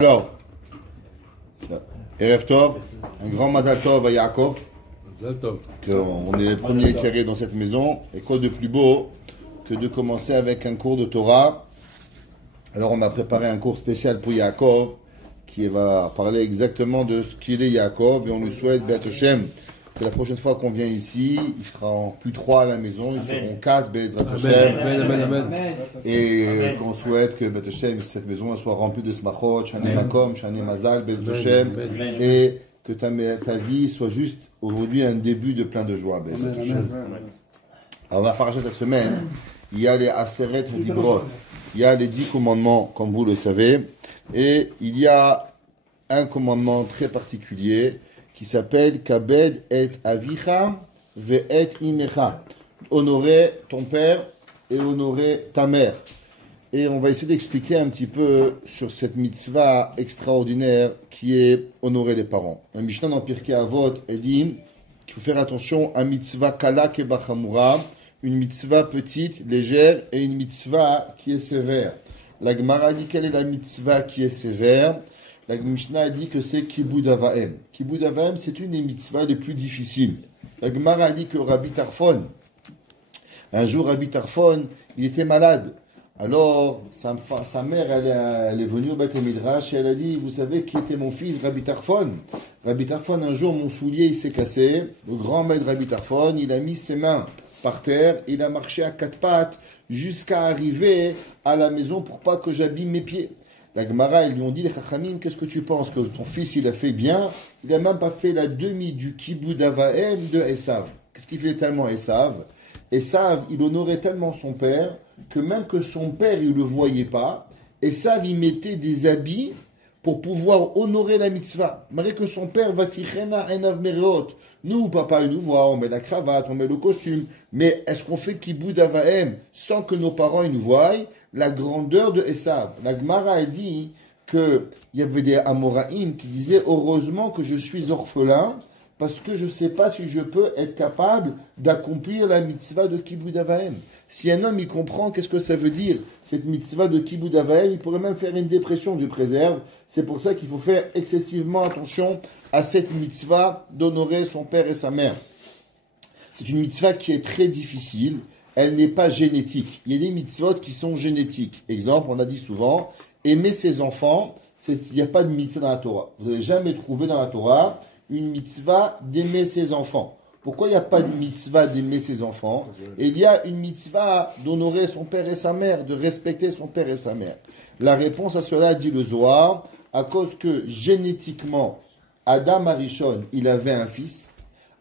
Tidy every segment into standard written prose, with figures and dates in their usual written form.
Alors, Erev Tov, un grand Mazal Tov à Yaakov, qu'on est les premiers éclairés dans cette maison, et quoi de plus beau que de commencer avec un cours de Torah. Alors on a préparé un cours spécial pour Yaakov, qui va parler exactement de ce qu'il est Yaakov, et on lui souhaite, Be'at Hashem, que la prochaine fois qu'on vient ici, il sera en plus 3 à la maison, ils seront 4, Be'ezrat Hashem. Et qu'on souhaite que Be'at Hashem, cette maison soit remplie de smachot, Shani Makom, Shani Mazal, Be'ezrat Hashem, et que ta vie soit juste aujourd'hui un début de plein de joie, Be'ezrat Hashem. Alors, on va parler cette semaine, il y a les Aseret Hadibrot, il y a les 10 commandements, comme vous le savez, et il y a un commandement très particulier qui s'appelle Kabed et Avicha ve et Imecha. Honorer ton père et honorer ta mère. Et on va essayer d'expliquer un petit peu sur cette mitzvah extraordinaire qui est honorer les parents. Un Mishnah dans Pirkei Avot dit qu'il faut faire attention à mitzvah kala kebachamura, une mitzvah petite, légère, et une mitzvah qui est sévère. La Gemara dit quelle est la mitzvah qui est sévère. La Mishnah dit que c'est Kibud Avaim. Kibud Avaim, c'est une des mitzvahs les plus difficiles. La Gemara dit que Rabbi Tarfon, un jour Rabbi Tarfon, il était malade. Alors, sa mère, elle est venue au Beth Midrash et elle a dit, vous savez qui était mon fils, Rabbi Tarfon? Rabbi Tarfon, un jour, mon soulier, il s'est cassé. Le grand maître Rabbi Tarfon, il a mis ses mains par terre, il a marché à 4 pattes jusqu'à arriver à la maison pour pas que j'abîme mes pieds. La Gemara, ils lui ont dit, les Chachamim, qu'est-ce que tu penses que ton fils, il a fait bien? Il n'a même pas fait la demi du Kibud Avaim de Esav. Qu'est-ce qu'il fait tellement Esav? Esav, il honorait tellement son père que même que son père, il ne le voyait pas, Esav, il mettait des habits pour pouvoir honorer la mitzvah. Malgré que son père va tichena enav mereot. Nous, papa, il nous voit, on met la cravate, on met le costume. Mais est-ce qu'on fait Kibud Avaim sans que nos parents ils nous voient? La grandeur de Esav. La Gemara a dit qu'il y avait des Amoraïm qui disaient « Heureusement que je suis orphelin, parce que je ne sais pas si je peux être capable d'accomplir la mitzvah de Kibud Avaim. » Si un homme, il comprend qu'est-ce que ça veut dire, cette mitzvah de Kibud Avaim, il pourrait même faire une dépression du préserve. C'est pour ça qu'il faut faire excessivement attention à cette mitzvah d'honorer son père et sa mère. C'est une mitzvah qui est très difficile. Elle n'est pas génétique. Il y a des mitzvot qui sont génétiques. Exemple, on a dit souvent, aimer ses enfants, il n'y a pas de mitzvah dans la Torah. Vous n'allez jamais trouver dans la Torah une mitzvah d'aimer ses enfants. Pourquoi il n'y a pas de mitzvah d'aimer ses enfants? Et il y a une mitzvah d'honorer son père et sa mère, de respecter son père et sa mère. La réponse à cela, dit le Zohar, à cause que génétiquement, Adam Arishon, il avait un fils,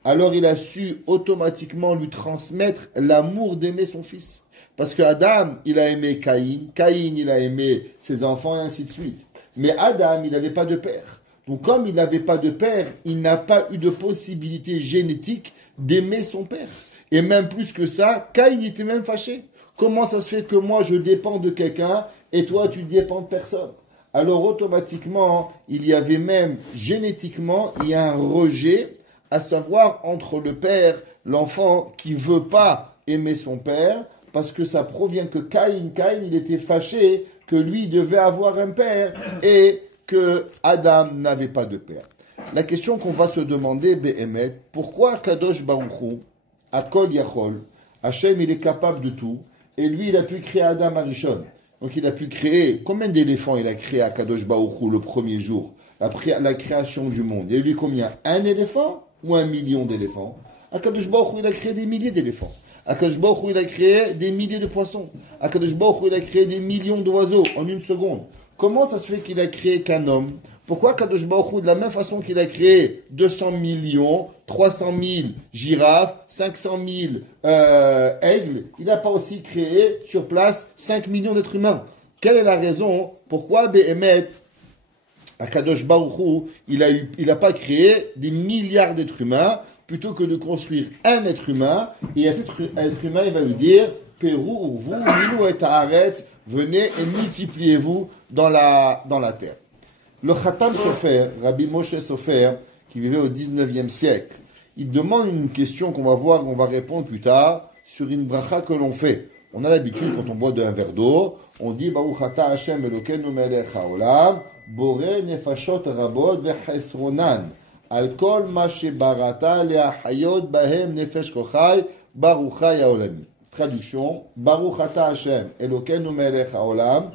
alors il a su automatiquement lui transmettre l'amour d'aimer son fils. Parce que Adam, il a aimé Caïn, Caïn, il a aimé ses enfants, et ainsi de suite. Mais Adam, il n'avait pas de père. Donc comme il n'avait pas de père, il n'a pas eu de possibilité génétique d'aimer son père. Et même plus que ça, Caïn était même fâché. Comment ça se fait que moi, je dépends de quelqu'un et toi, tu ne dépends de personne? Alors automatiquement, il y avait même génétiquement, il y a un rejet, à savoir entre le père, l'enfant qui veut pas aimer son père, parce que ça provient que Caïn, il était fâché que lui devait avoir un père et que Adam n'avait pas de père. La question qu'on va se demander, Behemet, pourquoi Kadosh Baruch Hu, Akol Yachol, Hachem il est capable de tout, et lui il a pu créer Adam Arishon. Donc il a pu créer, combien d'éléphants il a créé à Kadosh Baruch Hu le premier jour, la création du monde? Il y a eu combien? Un éléphant ou 1 million d'éléphants? Akadosh Baruch Hu, il a créé des milliers d'éléphants. Akadosh Baruch Hu, il a créé des milliers de poissons. Akadosh Baruch Hu, il a créé des millions d'oiseaux en une seconde. Comment ça se fait qu'il a créé qu'un homme? Pourquoi Akadosh Baruch Hu, de la même façon qu'il a créé 200 millions, 300 000 girafes, 500 000 aigles, il n'a pas aussi créé sur place 5 millions d'êtres humains? Quelle est la raison? Pourquoi Behemet, Akadosh Baruch Hu, il n'a pas créé des milliards d'êtres humains plutôt que de construire un être humain, et à cet être humain, il va lui dire Pérou, vous, Milou et Haaretz, venez et multipliez-vous dans la terre. Le Khatam Sofer, Rabbi Moshe Sofer, qui vivait au 19e siècle, il demande une question qu'on va voir, on va répondre plus tard, sur une bracha que l'on fait. On a l'habitude, quand on boit un verre d'eau, on dit Baruch Ata Hashem Elokeinu Melech Haolam, Boré nefashot rabot vechesronan. Al kol ma shebarata leachayot bahem nefesh kochai barucha yaolami. Traduction, Baruch ata Hashem, Elokeinu melech haolam,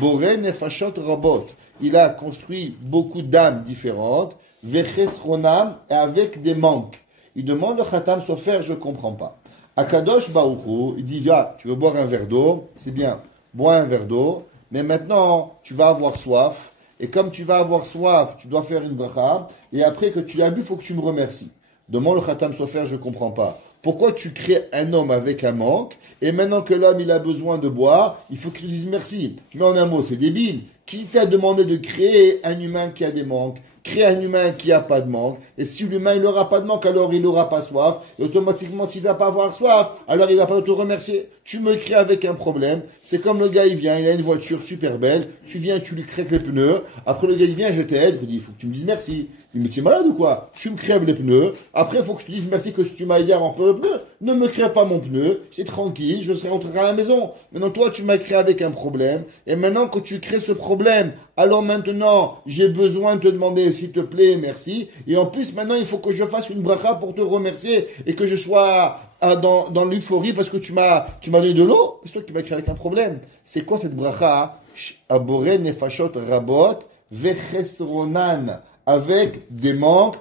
Boré nefashot rabot. Il a construit beaucoup d'âmes différentes, vechesronam, et avec des manques. Il demande le Khatam Sofer, je ne comprends pas. Akadosh Baruch Hu, il dit, va, tu veux boire un verre d'eau, c'est bien, bois un verre d'eau, mais maintenant, tu vas avoir soif, et comme tu vas avoir soif, tu dois faire une bracha, et après que tu l'as bu, il faut que tu me remercies. Demande le Khatam Sofer, je ne comprends pas. Pourquoi tu crées un homme avec un manque, et maintenant que l'homme il a besoin de boire, il faut qu'il dise merci. Mais en un mot, c'est débile. Qui t'a demandé de créer un humain qui a des manques? Crée un humain qui n'a pas de manque. Et si l'humain il n'aura pas de manque, alors il n'aura pas soif. Et automatiquement, s'il ne va pas avoir soif, alors il ne va pas te remercier. Tu me crées avec un problème. C'est comme le gars, il vient, il a une voiture super belle. Tu viens, tu lui crèves les pneus. Après, le gars, il vient, je t'aide. Il dit, il faut que tu me dises merci. Il me dit, t'es malade ou quoi? Tu me crèves les pneus. Après, il faut que je te dise merci que tu m'as aidé à remplir le pneu. Ne me crève pas mon pneu. C'est tranquille, je serai rentré à la maison. Maintenant, toi, tu m'as créé avec un problème. Et maintenant que tu crées ce problème, alors maintenant, j'ai besoin de te demander, s'il te plaît, merci. Et en plus, maintenant, il faut que je fasse une bracha pour te remercier et que je sois dans l'euphorie parce que tu m'as donné de l'eau. C'est toi qui m'as créé avec un problème. C'est quoi cette bracha? Aboré nefashot rabot vechesronan. Avec des manques,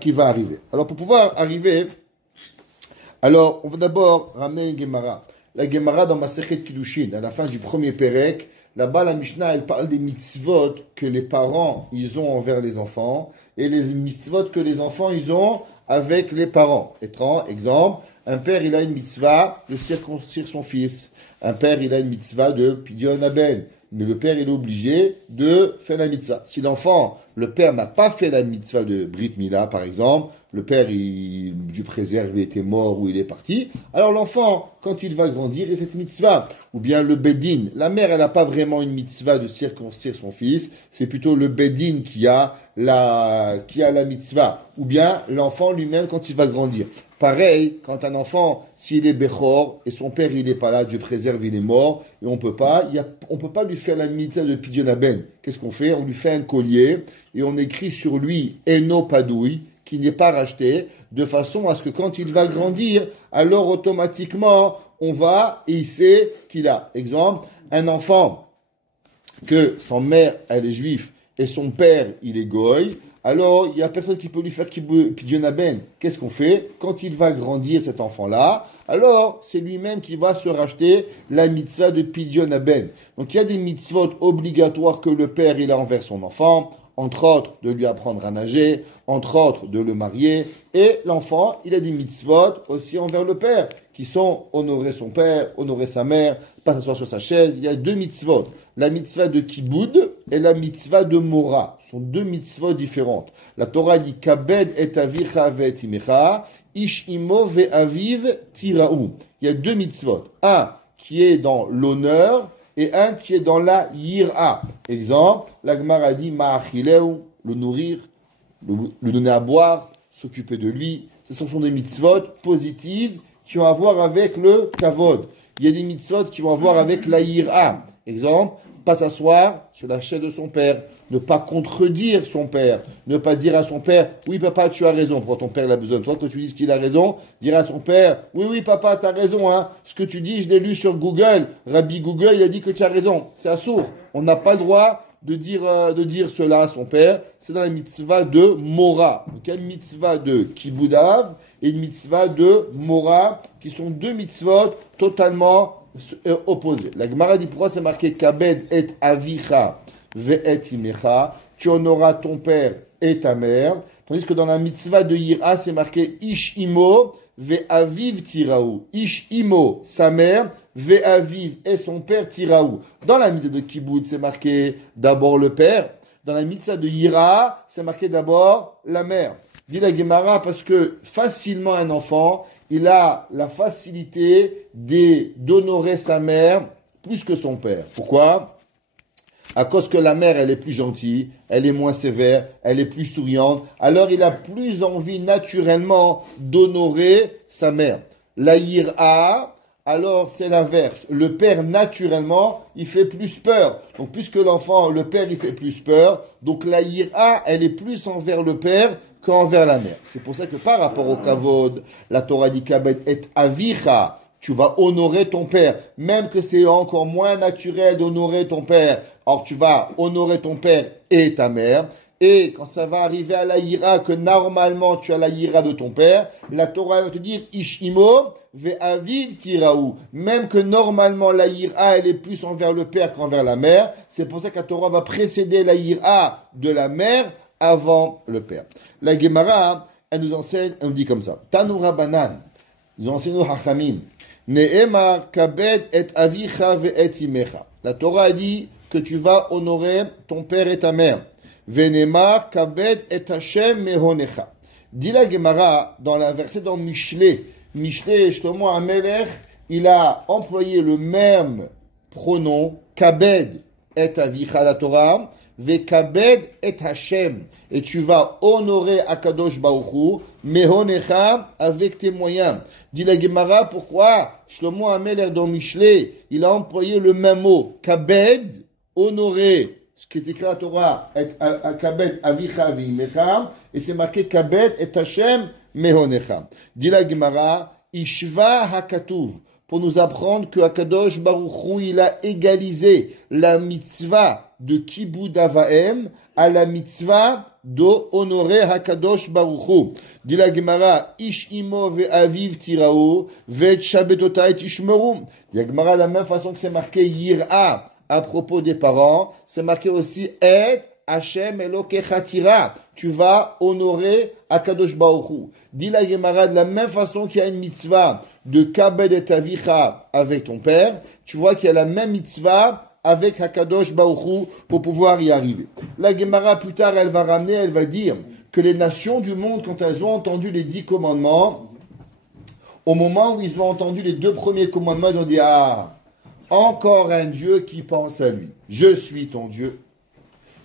qui va arriver. Alors, pour pouvoir arriver, alors, on va d'abord ramener une Gemara. La Gemara dans Masechet Kiddushin, à la fin du premier Pérec, là-bas, la Mishnah, elle parle des mitzvot que les parents, ils ont envers les enfants, et les mitzvot que les enfants, ils ont avec les parents. Exemple, un père, il a une mitzvah de circoncire son fils. Un père, il a une mitzvah de pidyon haben. Mais le père, il est obligé de faire la mitzvah. Si l'enfant, le père n'a pas fait la mitzvah de Brit Mila, par exemple, le père, du préserve, il était mort ou il est parti, alors l'enfant, quand il va grandir, il a cette mitzvah. Ou bien le Bedin, la mère, elle n'a pas vraiment une mitzvah de circoncire son fils, c'est plutôt le Bedin qui a la mitzvah. Ou bien l'enfant lui-même quand il va grandir. Pareil, quand un enfant, s'il est Bechor, et son père, il n'est pas là, Dieu préserve, il est mort, et on peut pas lui faire la mitzvah de Pidyon Haben. Qu'est-ce qu'on fait? On lui fait un collier, et on écrit sur lui, Eno Padoui, qui n'est pas racheté, de façon à ce que quand il va grandir, alors automatiquement, on va, et il sait qu'il a. Exemple, un enfant, que son mère, elle est juive, et son père, il est goy, alors il n'y a personne qui peut lui faire Pidyon Haben. Qu'est-ce qu'on fait? Quand il va grandir, cet enfant-là, alors c'est lui-même qui va se racheter la mitzvah de Pidyon Haben. Donc il y a des mitzvot obligatoires que le père il a envers son enfant, entre autres de lui apprendre à nager, entre autres de le marier, et l'enfant, il a des mitzvot aussi envers le père, qui sont honorer son père, honorer sa mère, pas s'asseoir sur sa chaise. Il y a deux mitzvot, la mitzvah de Kiboud et la mitzvah de Mora. Ce sont deux mitzvot différentes. La Torah dit Kabed et avicha ve'et imecha, ish imo ve'aviv tiraou. Il y a deux mitzvot, un qui est dans l'honneur et un qui est dans la yira. Exemple, la Gemara dit ma'achileu, le nourrir, lui donner à boire, s'occuper de lui. Ce sont des mitzvot positives qui ont à voir avec le kavod. Il y a des mitzvot qui vont à voir avec la yira. Exemple, pas s'asseoir sur la chaise de son père, ne pas contredire son père, ne pas dire à son père, oui papa tu as raison, quand ton père a besoin de toi, que tu dises qu'il a raison, dire à son père, oui papa tu as raison, hein. Ce que tu dis je l'ai lu sur Google, Rabbi Google il a dit que tu as raison, c'est assourd, on n'a pas le droit de dire cela à son père, c'est dans la mitzvah de Mora, donc il y a une mitzvah de Kiboudav et une mitzvah de Mora, qui sont deux mitzvot totalement opposés. La Gemara dit pourquoi c'est marqué Kabed et Avicha ve'et imecha, tu honoras ton père et ta mère, tandis que dans la mitzvah de Yira, c'est marqué Ish imo ve'aviv tiraou. Ish imo, sa mère, ve'aviv et son père tiraou. Dans la mitzvah de Kibbutz, c'est marqué d'abord le père. Dans la mitzvah de Yira, c'est marqué d'abord la mère. Dit la Gemara parce que facilement un enfant, il a la facilité d'honorer sa mère plus que son père. Pourquoi? À cause que la mère, elle est plus gentille, elle est moins sévère, elle est plus souriante, alors il a plus envie naturellement d'honorer sa mère. La yira, alors c'est l'inverse. Le père, naturellement, il fait plus peur. Donc, puisque l'enfant, le père, il fait plus peur, donc la yira, elle est plus envers le père qu'envers la mère. C'est pour ça que par rapport au kavod, la Torah dit kabed et avicha, tu vas honorer ton père, même que c'est encore moins naturel d'honorer ton père. Alors tu vas honorer ton père et ta mère. Et quand ça va arriver à la yira, que normalement tu as la yira de ton père, la Torah va te dire Ishimo ve'aviv tiraou. Même que normalement la yira, elle est plus envers le père qu'envers la mère. C'est pour ça que la Torah va précéder la yira de la mère avant le père. La Gemara, elle nous enseigne, elle nous dit comme ça. Tanura banan, nous enseigne nos hachamim. Ne'emar kabed et avicha ve'et imecha. La Torah dit que tu vas honorer ton père et ta mère. Ve'nemar kabed et Hashem mehonecha. Dit la Gemara dans la verset dans Mishlé. Mishlé, Shlomo HaMelech, il a employé le même pronom kabed et avicha, la Torah. Ve'kabed et Hashem. Et tu vas honorer Akadosh Baruch Hu, mehonecha, avec tes moyens. Dit la Gemara, pourquoi Shlomo HaMelech dans Mishlé, il a employé le même mot, kabed, honorer, ce qui est écrit à la Torah, kabed avicha v'imecha, et c'est marqué kabed et Hashem, mehonecha. Dit la Gemara, ishva hakatuv, pour nous apprendre que Akadosh Baruch Hu, il a égalisé la mitzvah de Kibud Avahem à la mitzvah d'honorer Hakadosh Baruch Hu. Dit la Gemara, Ish imo ve'aviv tirao, ve'et shabetota et ishmeru. Dit la Gemara, de la même façon que c'est marqué Yir'a à propos des parents, c'est marqué aussi Et Hashem Elokecha tira. Tu vas honorer Hakadosh Baruch Hu. Dit la Gemara, de la même façon qu'il y a une mitzvah de Kabed et Avicha avec ton père, tu vois qu'il y a la même mitzvah avec Hakadosh Baruch Hu pour pouvoir y arriver. La Gemara, plus tard, elle va ramener, elle va dire que les nations du monde, quand elles ont entendu les 10 commandements, au moment où ils ont entendu les 2 premiers commandements, ils ont dit, ah, encore un Dieu qui pense à lui. Je suis ton Dieu.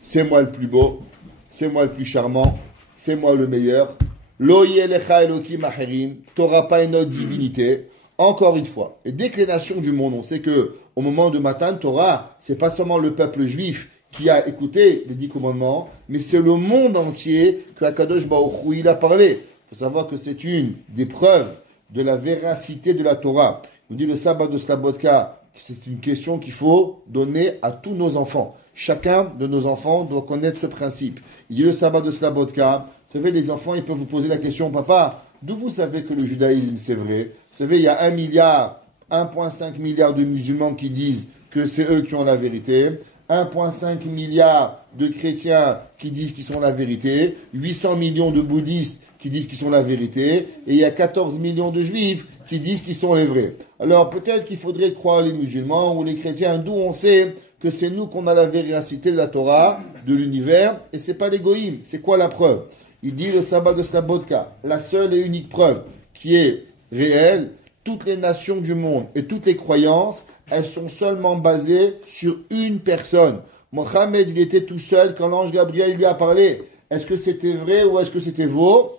C'est moi le plus beau. C'est moi le plus charmant. C'est moi le meilleur. Lo yelecha elokim acherim. T'auras pas une autre divinité. Encore une fois. Et dès que les nations du monde, on sait que au moment de Matan Torah, c'est pas seulement le peuple juif qui a écouté les 10 commandements, mais c'est le monde entier que Hakadosh Baruch Hu, il a parlé. Il faut savoir que c'est une des preuves de la véracité de la Torah. Il nous dit le sabbat de Slabotka, c'est une question qu'il faut donner à tous nos enfants. Chacun de nos enfants doit connaître ce principe. Il dit le sabbat de Slabotka. Vous savez, les enfants, ils peuvent vous poser la question, papa, d'où vous savez que le judaïsme c'est vrai? Vous savez, il y a 1,5 milliard de musulmans qui disent que c'est eux qui ont la vérité. 1,5 milliard de chrétiens qui disent qu'ils sont la vérité. 800 millions de bouddhistes qui disent qu'ils sont la vérité. Et il y a 14 millions de juifs qui disent qu'ils sont les vrais. Alors peut-être qu'il faudrait croire les musulmans ou les chrétiens, d'où on sait que c'est nous qu'on a la véracité de la Torah, de l'univers, et c'est pas les goïms. C'est quoi la preuve? Il dit le sabbat de Slabotka, la seule et unique preuve qui est réelle, toutes les nations du monde et toutes les croyances, elles sont seulement basées sur une personne. Mohammed, il était tout seul quand l'ange Gabriel lui a parlé. Est-ce que c'était vrai ou est-ce que c'était faux?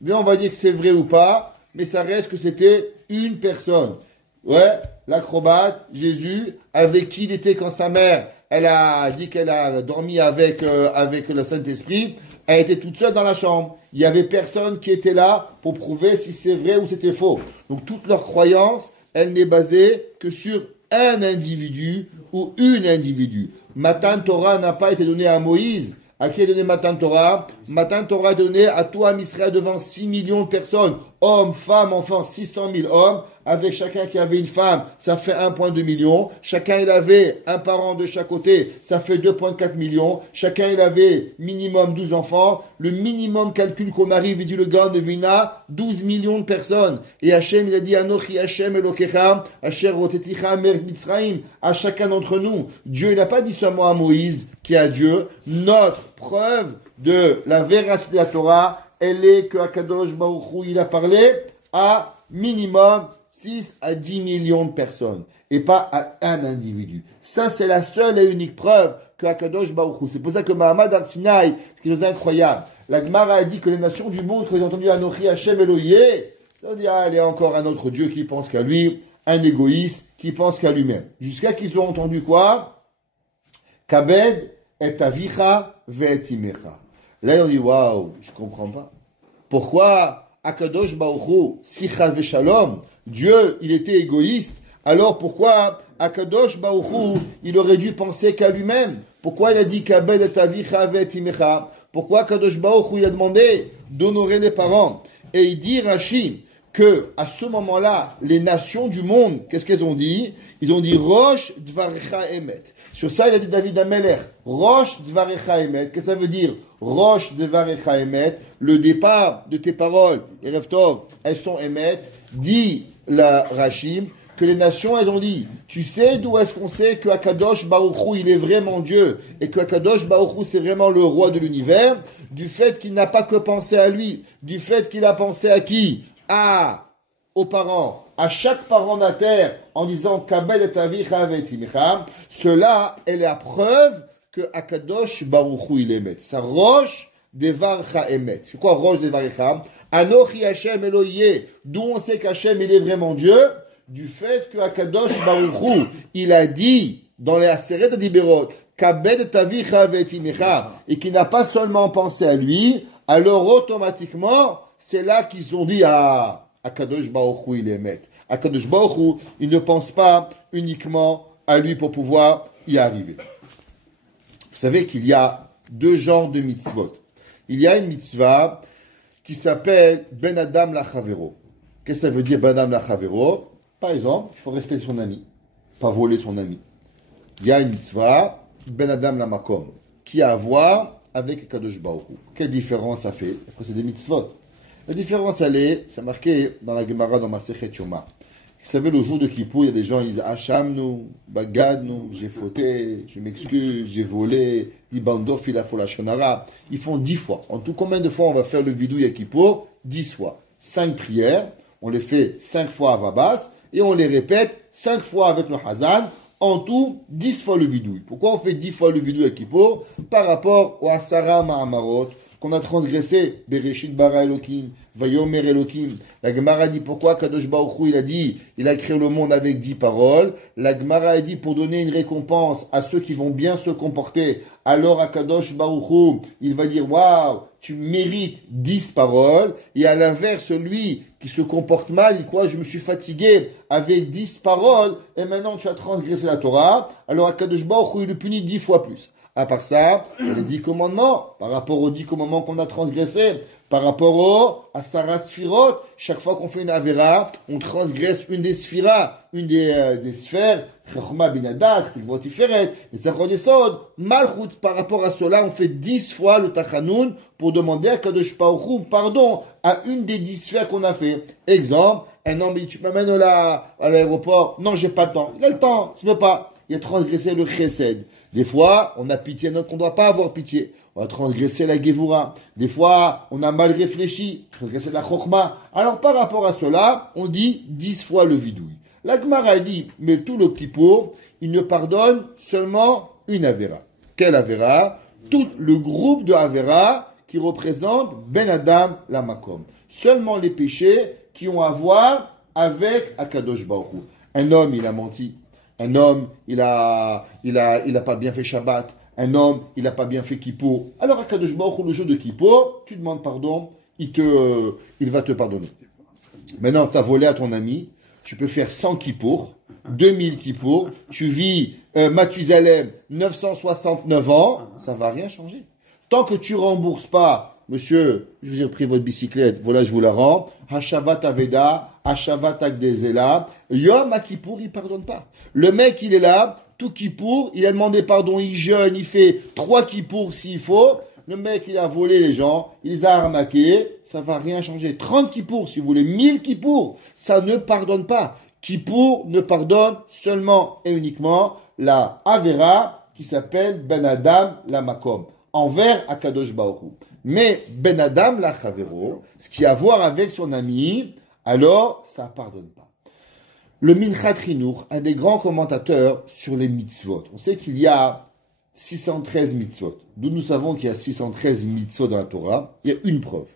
Mais on va dire que c'est vrai ou pas, mais ça reste que c'était une personne. Ouais, l'acrobate, Jésus, avec qui il était quand sa mère, elle a dit qu'elle a dormi avec le Saint-Esprit, elle était toute seule dans la chambre. Il n'y avait personne qui était là pour prouver si c'est vrai ou c'était faux. Donc toute leur croyance, elle n'est basée que sur un individu ou une individu. Matan Torah n'a pas été donné à Moïse. À qui est donné Matan Torah? Matan Torah est donné à toi, Israël, devant 6 millions de personnes. Hommes, femmes, enfants, 600 000 hommes. Avec chacun qui avait une femme, ça fait 1,2 million. Chacun, il avait un parent de chaque côté, ça fait 2,4 millions. Chacun, il avait minimum 12 enfants. Le minimum calcul qu'on arrive, il dit le gars de Vina, 12 millions de personnes. Et Hachem, il a dit, Anochi Hachem Elokecha, Asher Roteticha Mer Mitzraim, à chacun d'entre nous. Dieu, il n'a pas dit seulement à Moïse, qui est à Dieu. Notre preuve de la véracité de la Torah, elle est que Akadosh Baruch Hu, il a parlé à minimum 6 à 10 millions de personnes, et pas à un individu. Ça, c'est la seule et unique preuve que Akadosh Baruch Hu. C'est pour ça que Mahamad Arsinaï, ce qui est incroyable, la Gemara a dit que les nations du monde, quand ils ont entendu Anochi Hashem Elohié, ils ont dit, ah, il y a encore un autre Dieu qui pense qu'à lui. un égoïste qui pense qu'à lui-même. Jusqu'à qu'ils ont entendu quoi? Kabed et avicha ve'et imecha. Là, on dit, waouh, je comprends pas. Pourquoi Akadosh Baruch Hu, sichal ve'shalom, Dieu, il était égoïste, alors pourquoi Akadosh Baruch Hu, il aurait dû penser qu'à lui-même? Pourquoi il a dit Kabed et avicha ve'et imecha? Pourquoi Akadosh Baruch Hu, il a demandé d'honorer les parents? Et il dit, Rashi, que à ce moment-là, les nations du monde, qu'est-ce qu'elles ont dit? Ils ont dit Rosh Dvarecha Emet. Sur ça, il a dit David Amelech, Rosh Dvarecha Emet. Qu'est-ce que ça veut dire? Rosh Dvarecha Emet. Le départ de tes paroles, et Reftov, elles sont Emet. Dit la Rachim que les nations, elles ont dit, tu sais d'où est-ce qu'on sait que Akadosh Baruch Hu, il est vraiment Dieu, et que Akadosh Baruch Hu, c'est vraiment le roi de l'univers, du fait qu'il n'a pas que pensé à lui, du fait qu'il a pensé à qui? Aux parents, à chaque parent de la terre, en disant Kabed et avicha ve'et imecha, cela est la preuve que Akadosh Baruch Hu il émet. Ça roche devarcha émet. C'est quoi roche devarcha? Anochi Hashem Elohié. D'où on sait qu'Hashem il est vraiment Dieu? Du fait que Akadosh Baruch Hu il a dit dans les Aseret Adiberot Kabed et avicha ve'et imecha, et qu'il n'a pas seulement pensé à lui, alors automatiquement c'est là qu'ils ont dit Akadosh Baruch Hu il émet. Akadosh Baruch Hu, il ne pense pas uniquement à lui pour pouvoir y arriver. Vous savez qu'il y a deux genres de mitzvot. Il y a une mitzvah qui s'appelle Ben Adam Lachavero. Qu'est-ce que ça veut dire Ben Adam Lachavero? Par exemple, il faut respecter son ami, pas voler son ami. Il y a une mitzvah Ben Adam Lamakom qui a à voir avec Akadosh Baruch Hu. Quelle différence ça fait? Après, c'est des mitzvot. La différence, c'est marqué dans la Gemara, dans Masechet Yoma. Vous savez, le jour de Kippour, il y a des gens, ils disent Hachamnu, Bagadnu, j'ai fauté, je m'excuse, j'ai volé, Ibandof, il a fait la shonara. Ils font 10 fois. En tout, combien de fois on va faire le vidouille à Kippour? 10 fois. 5 prières, on les fait 5 fois à Vabas, et on les répète 5 fois avec le Hazan. En tout, 10 fois le vidouille. Pourquoi on fait 10 fois le vidouille à Kippour? Par rapport au Asara Ma'amarot, qu'on a transgressé, Bereshit bara Elokim, Vayomer Elokim. La Gemara dit pourquoi Kadosh Baruch Hu, il a dit, il a créé le monde avec 10 paroles. La Gemara a dit pour donner une récompense à ceux qui vont bien se comporter. Alors à Kadosh Baruch Hu, il va dire, waouh, tu mérites 10 paroles. Et à l'inverse, celui qui se comporte mal, il dit quoi, je me suis fatigué avec 10 paroles, et maintenant tu as transgressé la Torah. Alors à Kadosh Baruch Hu, il le punit 10 fois plus. À part ça, les 10 commandements, par rapport aux 10 commandements qu'on a transgressés, par rapport à Sarah Sphirot, chaque fois qu'on fait une Avera, on transgresse une des Sphiras, une des sphères, Chachma Binadat, Sikvot Tiferet, et Zachor Yesod, Malchut, par rapport à cela, on fait 10 fois le Tachanoun pour demander à Kadosh Baruch Hu pardon à une des 10 sphères qu'on a fait. Exemple, un homme dit, tu m'amènes là, à l'aéroport, non, j'ai pas le temps. Il a le temps, tu veux pas. Il a transgressé le Chesed. Des fois, on a pitié d'un qu'on ne doit pas avoir pitié. On a transgressé la Gevura. Des fois, on a mal réfléchi, transgressé la Chokhma. Alors, par rapport à cela, on dit 10 fois le vidouille. La Gemara dit, mais tout le Kippour, il ne pardonne seulement une Avera. Quelle Avera? Tout le groupe de Avera qui représente Ben Adam la Makom. Seulement les péchés qui ont à voir avec Akadosh Baruch Hu. Un homme, il a menti. Un homme, il a pas bien fait Shabbat. Un homme, il n'a pas bien fait Kippour. Alors, à Kadosh Baruch Hu, le jour de Kippour, tu demandes pardon, il va te pardonner. Maintenant, tu as volé à ton ami, tu peux faire 100 Kippour, 2000 Kippour, tu vis Mathusalem 969 ans, ça ne va rien changer. Tant que tu rembourses pas, monsieur, je vous ai pris votre bicyclette, voilà, je vous la rends. Hashavat Aveda, Hashavat Agdezela. Yom Kippour, il pardonne pas. Le mec, il est là, tout Kippour, il a demandé pardon, il jeûne, il fait 3 Kippour s'il faut. Le mec, il a volé les gens, il les a arnaqués, ça va rien changer. 30 Kippour, si vous voulez, 1000 Kippour, ça ne pardonne pas. Kippour ne pardonne seulement et uniquement la Avera qui s'appelle Ben Adam la Makom, envers Akadosh Baruch Hu. Mais Ben Adam la Chavero, ce qui a à voir avec son ami, alors ça ne pardonne pas. Le Minchat Chinour, un des grands commentateurs sur les mitzvot. On sait qu'il y a 613 mitzvot. D'où nous savons qu'il y a 613 mitzvot dans la Torah. Il y a une preuve.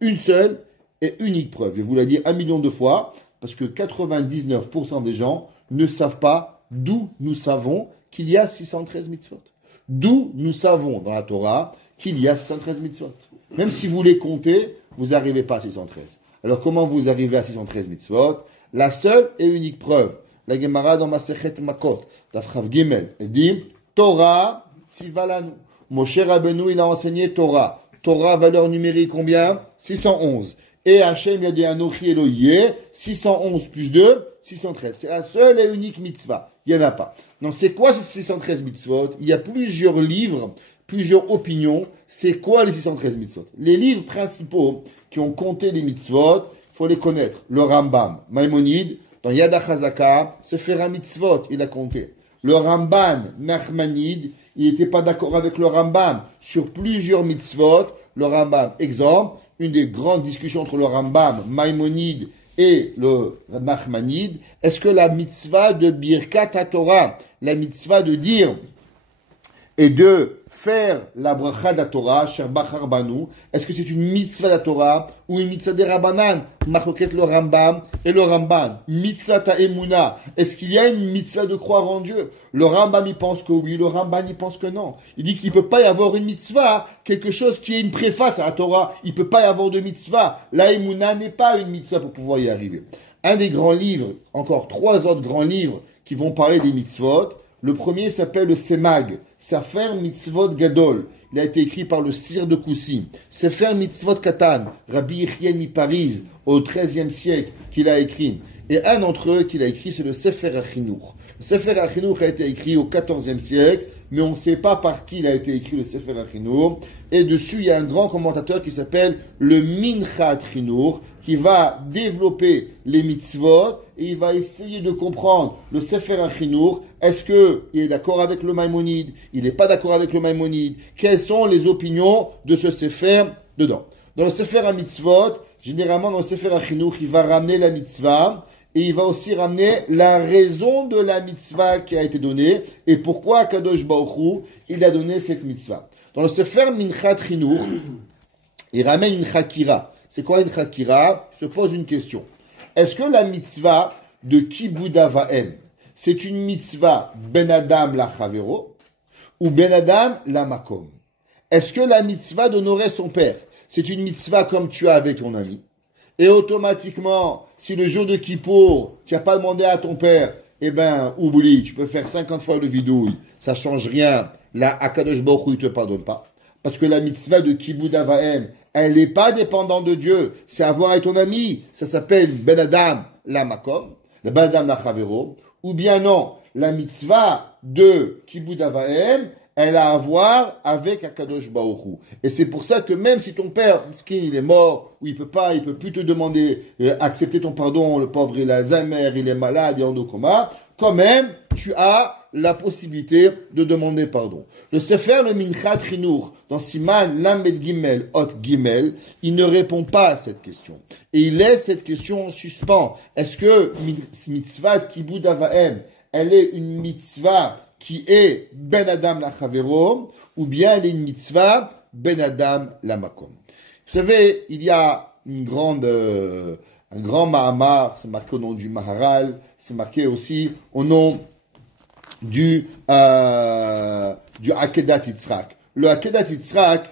Une seule et unique preuve. Je vous l'ai dit 1 million de fois. Parce que 99% des gens ne savent pas d'où nous savons qu'il y a 613 mitzvot. D'où nous savons dans la Torah qu'il y a 613 mitzvot. Même si vous les comptez, vous n'arrivez pas à 613. Alors comment vous arrivez à 613 mitzvot? La seule et unique preuve, la Gemara dans Masechet Makot, Dafrav Gimel, elle dit Torah Tzivalanu. Moshe Rabbeinu, il a enseigné Torah. Torah, valeur numérique combien? 611. Et Hachem, il a dit Anochi Elohie, 611 plus 2, 613. C'est la seule et unique mitzvah. Il n'y en a pas. Non, c'est quoi ces 613 mitzvot? Il y a plusieurs livres, plusieurs opinions. C'est quoi les 613 mitzvot? Les livres principaux qui ont compté les mitzvot, il faut les connaître. Le Rambam, Maïmonide, dans Yad HaChazaka, Sefer HaMitzvot, il a compté. Le Ramban, Nachmanide, il n'était pas d'accord avec le Rambam sur plusieurs mitzvot. Le Rambam, exemple, une des grandes discussions entre le Rambam, Maïmonide et le Nachmanide, est-ce que la mitzvah de Birkat HaTorah, la mitzvah de dire et de faire la bracha de la Torah, Sherbach Harbanu, est-ce que c'est une mitzvah de la Torah ou une mitzvah de Rabbanan, Machoket le Rambam et le Ramban, mitzvah ta emuna, est-ce qu'il y a une mitzvah de croire en Dieu? Le Rambam il pense que oui, le Ramban il pense que non. Il dit qu'il ne peut pas y avoir une mitzvah, quelque chose qui est une préface à la Torah, il ne peut pas y avoir de mitzvah. La emuna n'est pas une mitzvah pour pouvoir y arriver. Un des grands livres, encore 3 autres grands livres qui vont parler des mitzvot. Le premier s'appelle le Semag, Sefer Mitzvot Gadol. Il a été écrit par le Sir de Koussi. Sefer Mitzvot Katan, Rabbi Yechiel Mipariz, au XIIIe siècle, qu'il a écrit. Et un d'entre eux qu'il a écrit, c'est le Sefer HaChinuch. Le Sefer HaChinuch a été écrit au XIVe siècle, mais on ne sait pas par qui il a été écrit, le Sefer HaChinuch. Et dessus, il y a un grand commentateur qui s'appelle le Minchat Chinuch, qui va développer les mitzvot, et il va essayer de comprendre le Sefer HaChinuch. Est-ce qu'il est d'accord avec le Maïmonide? Il n'est pas d'accord avec le Maïmonide? Quelles sont les opinions de ce Sefer dedans? Dans le Sefer HaMitzvot, généralement dans le Sefer HaChinuch, il va ramener la mitzvah, et il va aussi ramener la raison de la mitzvah qui a été donnée, et pourquoi Kadosh Baruch Hu, il a donné cette mitzvah. Dans le Sefer Minchat Chinuch, il ramène une chakira. C'est quoi une chakira? Se pose une question. Est-ce que la mitzvah de Kibud Avaim, c'est une mitzvah Ben Adam la Chavero ou Ben Adam la Makom? Est-ce que la mitzvah d'honorer son père, c'est une mitzvah comme tu as avec ton ami? Et automatiquement, si le jour de Kippour, tu n'as pas demandé à ton père, eh ben, oublie, tu peux faire 50 fois le vidouille, ça change rien. Là, Akadosh Baruch Hu, il te pardonne pas. Parce que la mitzvah de Kibud Avaim, elle n'est pas dépendante de Dieu. C'est avoir avec ton ami. Ça s'appelle Ben Adam la Makom, le Ben Adam la Chavero. Ou bien non, la mitzvah de Kibud Avaim, elle a à voir avec Akadosh Baruch Hu. Et c'est pour ça que même si ton père, il est mort, ou il peut plus te demander, accepter ton pardon, le pauvre il a Alzheimer, il est malade, il est en coma, quand même, tu as la possibilité de demander pardon. Le Sefer, le Minchat Chinuch, dans Siman Lamed Gimel, Hot Gimel, il ne répond pas à cette question. Et il laisse cette question en suspens. Est-ce que mitzvah Kibud Avaim, elle est une mitzvah qui est Ben Adam la Chavero, ou bien elle est une mitzvah Ben Adam la Makom? Vous savez, il y a un grand Mahamar, c'est marqué au nom du Maharal, c'est marqué aussi au nom du Akedat Yitzhak. Le Akedat Yitzhak,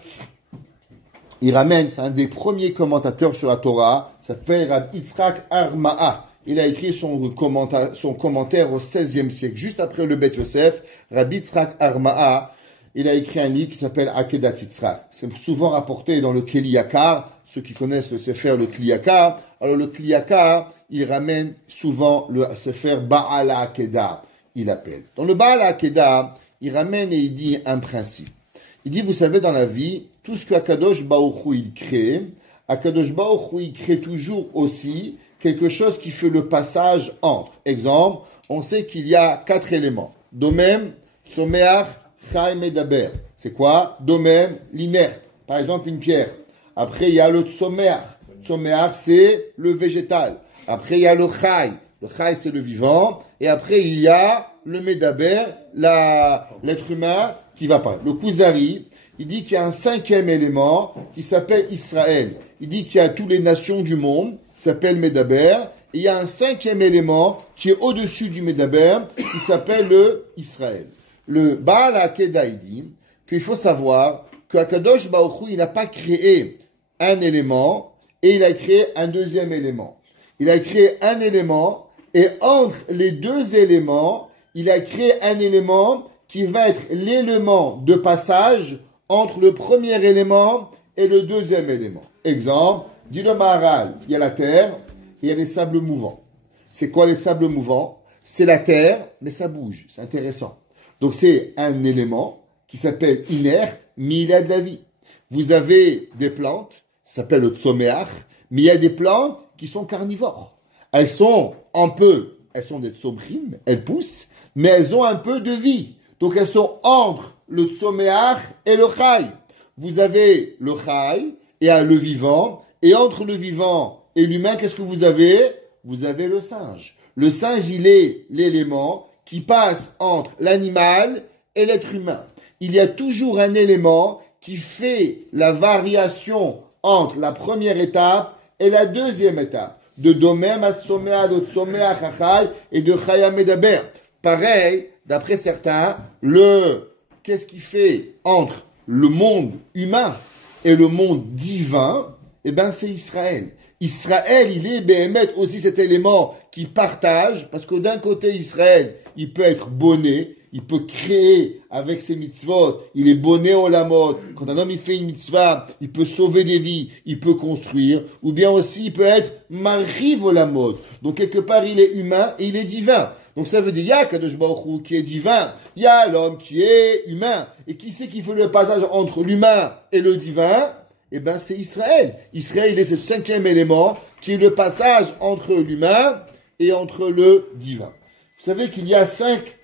il ramène, c'est un des premiers commentateurs sur la Torah, s'appelle Rabbi Yitzhak Arma'a. Il a écrit son commentaire au XVIe siècle, juste après le Bet Yosef. Rabbi Yitzhak Arma'a, il a écrit un livre qui s'appelle Akedat Yitzhak. C'est souvent rapporté dans le Kli Yakar. Ceux qui connaissent le Sefer, le Kli Yakar. Alors le Kli Yakar, il ramène souvent le Sefer Baal HaAkedah, il appelle. Dans le Baal HaAkedah, il ramène et il dit un principe. Il dit, vous savez, dans la vie, tout ce que Akadosh Baruch Hu il crée, Akadosh Baruch Hu il crée toujours aussi quelque chose qui fait le passage entre. Exemple, on sait qu'il y a 4 éléments. Domem, Tzomeach, Chai, Medaber. C'est quoi? Domem, l'inerte. Par exemple, une pierre. Après, il y a le Tzomeach. Tzomeach, c'est le végétal. Après, il y a le Chai. Le Chai, c'est le vivant. Et après, il y a le Medaber, l'être humain qui va parler. Le Kuzari, il dit qu'il y a un 5e élément qui s'appelle Israël. Il dit qu'il y a toutes les nations du monde, qui s'appelle Medaber, et il y a un cinquième élément qui est au-dessus du Medaber, qui s'appelle le Israël. Le Baal HaKedah, il dit qu'il faut savoir qu'Akadosh Baruch Hu, il n'a pas créé un élément et il a créé un deuxième élément. Il a créé un élément et entre les deux éléments, il a créé un élément qui va être l'élément de passage entre le premier élément et le deuxième élément. Exemple, dit le Maharal, il y a la terre et il y a les sables mouvants. C'est quoi les sables mouvants? C'est la terre, mais ça bouge, c'est intéressant. Donc c'est un élément qui s'appelle inerte, mais il a de la vie. Vous avez des plantes, ça s'appelle le tsoméach, mais il y a des plantes qui sont carnivores. Elles sont des tsomchim, elles poussent, mais elles ont un peu de vie. Donc elles sont entre le tsoméach et le chai. Vous avez le chai et le vivant, et entre le vivant et l'humain, qu'est-ce que vous avez? Vous avez le singe. Le singe, il est l'élément qui passe entre l'animal et l'être humain. Il y a toujours un élément qui fait la variation entre la première étape et la deuxième étape. De domem à tsoméa, de tsoméa à chachai et de chaya medaber. Pareil, d'après certains, qu'est-ce qui fait entre le monde humain et le monde divin? Eh bien, c'est Israël. Israël, il est béhémet aussi cet élément qui partage, parce que d'un côté, Israël, il peut être bonné, il peut créer avec ses mitzvot, il est bonné au lamot. Quand un homme il fait une mitzvah, il peut sauver des vies, il peut construire, ou bien aussi il peut être mariv au lamot. Donc quelque part, il est humain et il est divin. Donc ça veut dire, il y a Kadosh Baruch Hu qui est divin, il y a l'homme qui est humain. Et qui c'est qui fait le passage entre l'humain et le divin? Eh bien, c'est Israël. Israël, il est ce cinquième élément qui est le passage entre l'humain et entre le divin. Vous savez qu'il y a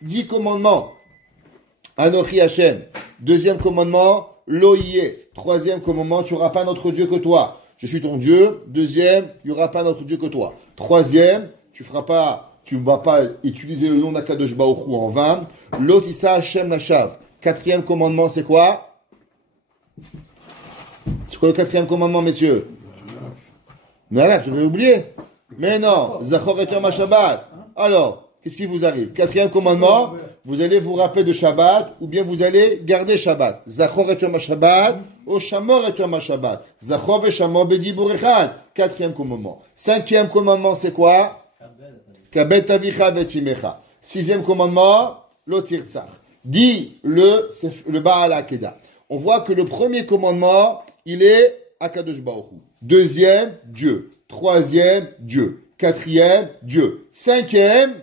10 commandements. Anochi Hashem. Deuxième commandement, Loïe. Troisième commandement, tu n'auras pas d'autre Dieu que toi. Je suis ton Dieu. Deuxième, il n'y aura pas d'autre Dieu que toi. Troisième, tu ne vas pas utiliser le nom d'Akadosh Baruch Hu en vain. Lotissa Hashem Lashav. Quatrième commandement, c'est quoi? C'est quoi le quatrième commandement, messieurs? Voilà, je vais oublier. Mais non, Zachor et Yom HaShabbat. Alors, qu'est-ce qui vous arrive? Quatrième commandement, vous allez vous rappeler de Shabbat, ou bien vous allez garder Shabbat. Zachor et Yom HaShabbat, ou Shamor et Yom HaShabbat. Zachor et Shamor bedibur echad. Quatrième commandement. Cinquième commandement, c'est quoi? Kabet avicha vetimecha. Sixième commandement, lo tirtzach. Dit le Baal HaKedah. On voit que le premier commandement, il est Akadosh Baruch Hu. Deuxième, Dieu. Troisième, Dieu. Quatrième, Dieu. Cinquième,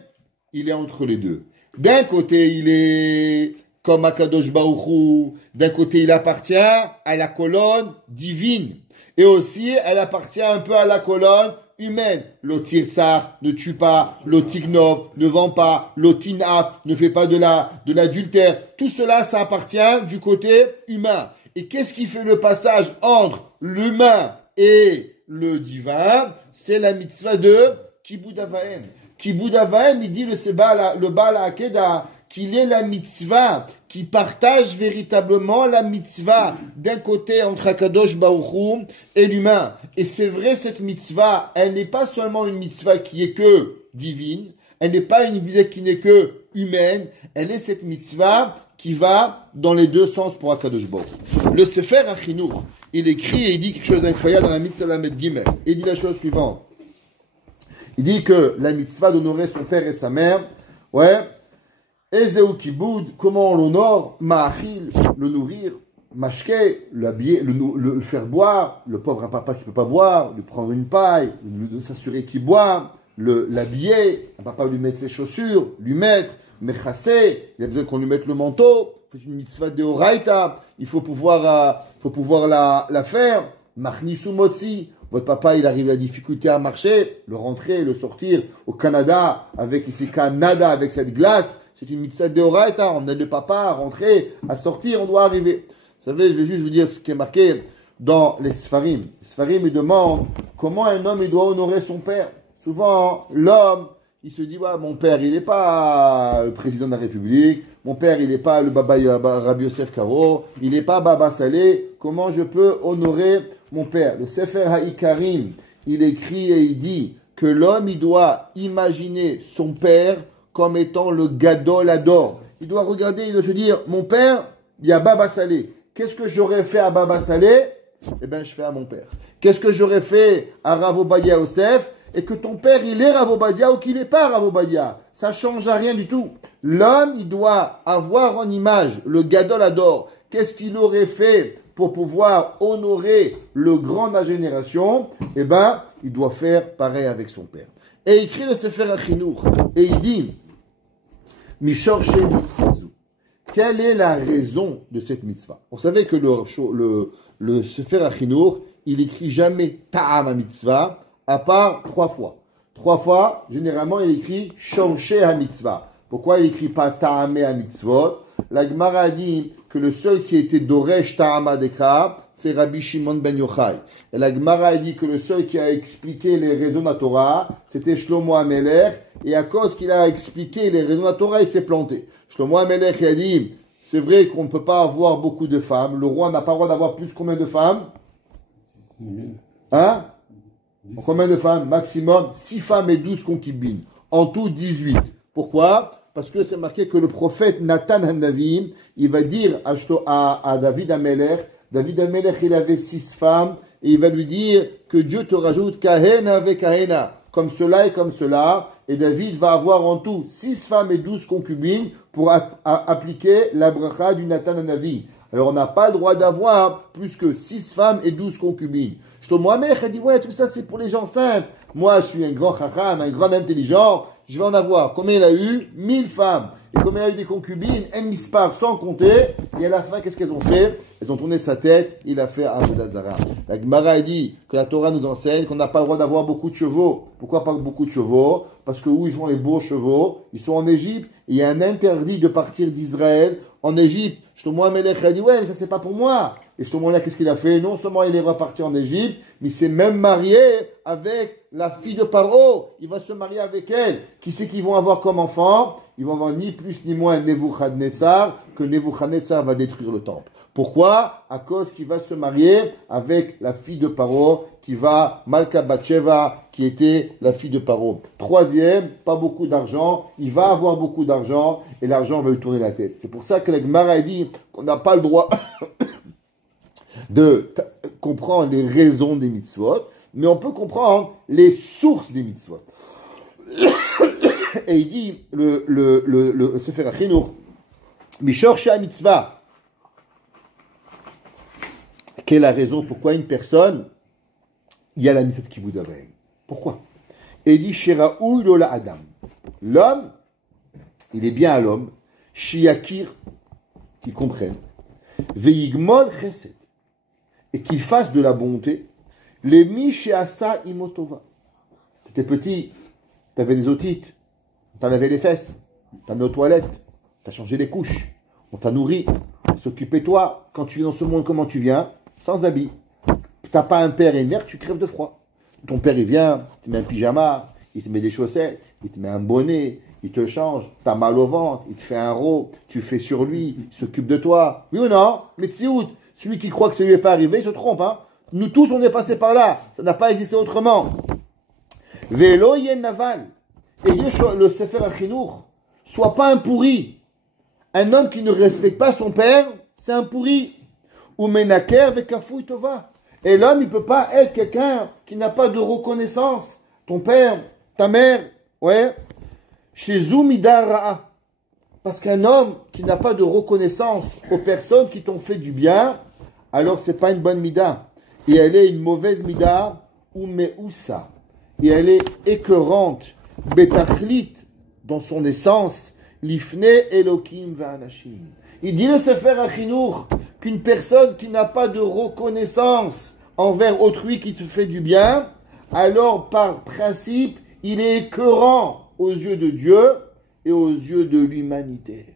il est entre les deux. D'un côté, il est comme Akadosh Baruch Hu. D'un côté, il appartient à la colonne divine. Et aussi, elle appartient un peu à la colonne humaine. L'otirtsar ne tue pas, l'otignov ne vend pas, l'otinaf ne fait pas de l'adultère. Tout cela, ça appartient du côté humain. Et qu'est-ce qui fait le passage entre l'humain et le divin? C'est la mitzvah de Kibud Avaim. Kibud Avaim, il dit le Baal HaKedah, qu'il est la mitzvah qui partage véritablement la mitzvah d'un côté entre Akadosh Baruch Hu et l'humain. Et c'est vrai, cette mitzvah, elle n'est pas seulement une mitzvah qui est que divine, elle n'est pas une mitzvah qui n'est que humaine, elle est cette mitzvah qui va dans les deux sens pour Akadosh Baruch Hu. Le Sefer HaChinuch, il écrit et il dit quelque chose d'incroyable dans la mitzvah Lamed Gimel. Il dit la chose suivante. Il dit que la mitzvah d'honorer son père et sa mère, Ezeu Kibud, comment on l'honore, Ma'achil, le nourrir, Mashke, l'habiller, le faire boire, le pauvre papa qui ne peut pas boire, lui prendre une paille, s'assurer qu'il boit, l'habiller, un papa lui mettre ses chaussures, lui mettre, Mechassé, il a besoin qu'on lui mette le manteau, c'est une mitzvah de Horaïta, il faut pouvoir la faire, Machnisu Motzi, votre papa, il arrive à la difficulté à marcher, le rentrer, le sortir au Canada, avec cette glace, c'est une mitzvah de Horaïta, on aide le papa à rentrer, à sortir, on doit arriver. Vous savez, je vais juste vous dire ce qui est marqué dans les Sfarim. Les Sfarim, ils demandent comment un homme il doit honorer son père. Souvent, l'homme, il se dit, mon père, il n'est pas le président de la République, mon père, il n'est pas le Baba Rabbi Yosef Karo, il n'est pas Baba Saleh, comment je peux honorer mon père? Le Sefer Ha'ikarim, il écrit et il dit que l'homme, il doit imaginer son père comme étant le Gadol Hador. Il doit regarder, il doit se dire, mon père, il y a Baba Salé. Qu'est-ce que j'aurais fait à Baba Salé? Eh bien, je fais à mon père. Qu'est-ce que j'aurais fait à Rav Obadia Yosef? Et que ton père, il est Rav Obadia ou qu'il n'est pas Rav Obadia. Ça change à rien du tout. L'homme, il doit avoir en image le Gadol Hador. Qu'est-ce qu'il aurait fait pour pouvoir honorer le grand de la génération? Eh bien, il doit faire pareil avec son père. Et il écrit le Sefer HaChinuch. Et il dit, Mishor She Mitzvazu. Quelle est la raison de cette mitzvah? On savait que le Sefer HaChinuch, il écrit jamais Ta'am mitzvah, à part 3 fois. 3 fois, généralement, il écrit Shorshei ha-mitzvah. Pourquoi il écrit pas Ta'ame ha-mitzvot? La Gemara a dit que le seul qui était Doresh Ta'ama Dekra, c'est Rabbi Shimon ben Yochai. Et la Gemara a dit que le seul qui a expliqué les raisons de la Torah, c'était Shlomo HaMelech. Et à cause qu'il a expliqué les raisons de la Torah, il s'est planté. Shlomo HaMelech, il a dit, c'est vrai qu'on ne peut pas avoir beaucoup de femmes. Le roi n'a pas le droit d'avoir plus combien de femmes? Hein? Combien de femmes? Maximum 6 femmes et 12 concubines. En tout, 18. Pourquoi? Parce que c'est marqué que le prophète Nathan Hanavi, il va dire à David Amelech, il avait 6 femmes, et il va lui dire que Dieu te rajoute Kahena avec Kahena, comme cela et comme cela, et David va avoir en tout 6 femmes et 12 concubines pour appliquer la bracha du Nathan Hanavi. Alors on n'a pas le droit d'avoir plus que 6 femmes et 12 concubines. Shlomo HaMelech a dit, ouais, tout ça c'est pour les gens simples. Moi je suis un grand chacham, un grand intelligent, je vais en avoir. Combien il a eu? 1000 femmes. Et combien il a eu des concubines? En mispar, sans compter. Et à la fin, qu'est-ce qu'elles ont fait? Elles ont tourné sa tête, il a fait Avodah Zarah. La Gemara a dit que la Torah nous enseigne qu'on n'a pas le droit d'avoir beaucoup de chevaux. Pourquoi pas beaucoup de chevaux? Parce que où ils sont les beaux chevaux? Ils sont en Égypte. Et il y a un interdit de partir d'Israël en Égypte. Shlomo HaMelech a dit, ouais, mais ça c'est pas pour moi. Et Shlomo HaMelech, qu'est-ce qu'il a fait? Non seulement il est reparti en Égypte, mais il s'est même marié avec la fille de Paro. Il va se marier avec elle. Qui c'est qu'ils vont avoir comme enfant? Ils vont avoir ni plus ni moins Nebuchadnezzar, que Nebuchadnezzar va détruire le temple. Pourquoi? À cause qu'il va se marier avec la fille de Paro, qui va, Malka Batsheva, qui était la fille de Paro. 3e, pas beaucoup d'argent, il va avoir beaucoup d'argent, et l'argent va lui tourner la tête. C'est pour ça que la Gemara a dit qu'on n'a pas le droit de comprendre les raisons des mitzvot, mais on peut comprendre les sources des mitzvot. Et il dit, le Sefer HaChinuch, Mishor Shea Mitzvah. Quelle est la raison pourquoi une personne, il y a la mitzvah de Kibud Avaim? Pourquoi? Et il dit, Sheraou Lola Adam. L'homme, il est bien à l'homme, Shiakir, qu'il comprenne, Veigmol Chesed, et qu'il fasse de la bonté, les Mishéasa Imotova. Tu étais petit, tu avais des otites, on t'a lavé les fesses, t'as mis aux toilettes, t'as changé les couches, on t'a nourri, on s'occupait de toi. Quand tu viens dans ce monde, comment tu viens? Sans habit. T'as pas un père et une mère, tu crèves de froid. Ton père, il vient, il te met un pyjama, il te met des chaussettes, il te met un bonnet, il te change, t'as mal au ventre, il te fait un rot, tu fais sur lui, il s'occupe de toi. Oui ou non? Mais Tsiout, celui qui croit que ça lui est pas arrivé, il se trompe, hein. Nous tous, on est passés par là. Ça n'a pas existé autrement. Vélo yen naval. Et le Sefer HaChinuch, sois pas un pourri. Un homme qui ne respecte pas son père, c'est un pourri. Ou menaker avec kafouy tova. Et l'homme, il peut pas être quelqu'un qui n'a pas de reconnaissance. Ton père, ta mère, ouais. Chez Zoumidara. Parce qu'un homme qui n'a pas de reconnaissance aux personnes qui t'ont fait du bien, alors c'est pas une bonne mida. Et elle est une mauvaise mida, ou meoussa. Et elle est écœurante, betachlit, dans son essence, l'ifne elokim va'anashim. Il dit le Sefer HaChinuch qu'une personne qui n'a pas de reconnaissance envers autrui qui te fait du bien, alors par principe, il est écœurant aux yeux de Dieu et aux yeux de l'humanité.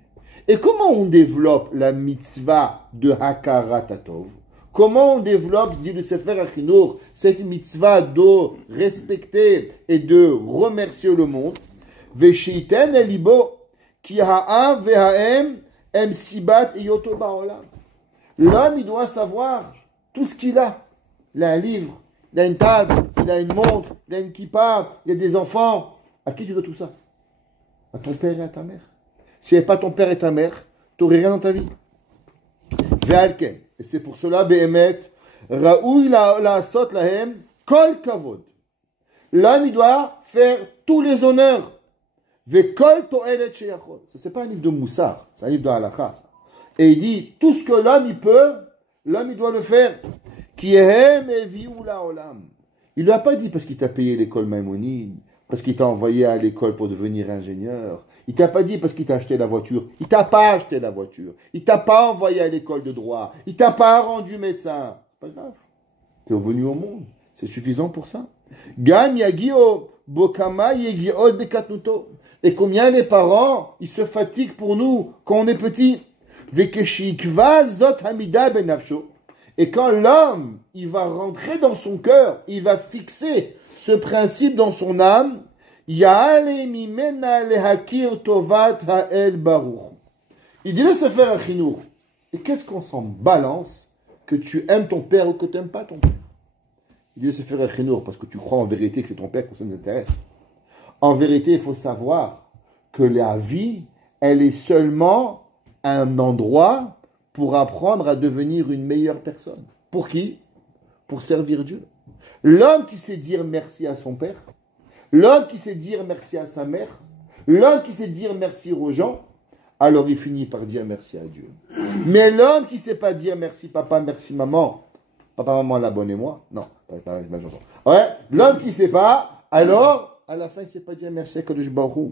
Et comment on développe la mitzvah de Hakarat Hatov? Comment on développe, dit le Sefer HaChinuch, cette mitzvah de respecter et de remercier le monde? Vesheiten elibo ki ha'av ve'ha'em em sibat yoto ba'olam. L'homme, il doit savoir tout ce qu'il a. Il a un livre, il a une table, il a une montre, il a une kippa, il a des enfants. À qui tu dois tout ça? À ton père et à ta mère. S'il n'y avait pas ton père et ta mère, tu n'aurais rien dans ta vie. Ve'alken. Et c'est pour cela, Behemet, Raoui la sot lahem, kol kavod. L'homme, il doit faire tous les honneurs. Ve'kol to'elet sheyachot. Ça, c'est pas un livre de Moussar, c'est un livre de halakha, ça. Et il dit, tout ce que l'homme, il peut, l'homme, il doit le faire. Ki ehem eviou la'olam. Il ne l'a pas dit parce qu'il t'a payé l'école Maïmonide, parce qu'il t'a envoyé à l'école pour devenir ingénieur. Il t'a pas dit parce qu'il t'a acheté la voiture. Il t'a pas acheté la voiture. Il t'a pas envoyé à l'école de droit. Il t'a pas rendu médecin. C'est pas grave. T'es venu au monde. C'est suffisant pour ça. Gam yagio bokama yegiot bekatnuto. Et combien les parents, ils se fatiguent pour nous quand on est petit. Vekeshikva zot hamida benafsho. Et quand l'homme, il va rentrer dans son cœur, il va fixer ce principe dans son âme, il dit le Sefer HaChinour. Et qu'est-ce qu'on s'en balance que tu aimes ton père ou que tu n'aimes pas ton père? Il dit le Sefer HaChinour parce que tu crois en vérité que c'est ton père que ça nous intéresse. En vérité, il faut savoir que la vie, elle est seulement un endroit pour apprendre à devenir une meilleure personne. Pour qui? Pour servir Dieu. L'homme qui sait dire merci à son père, l'homme qui sait dire merci à sa mère, l'homme qui sait dire merci aux gens, alors il finit par dire merci à Dieu. Mais l'homme qui ne sait pas dire merci papa, merci maman, papa, maman, l'abonnez-moi, non, pas ma chanson. Ouais, l'homme qui ne sait pas, alors, à la fin, il ne sait pas dire merci à Kadosh Baruch Hu.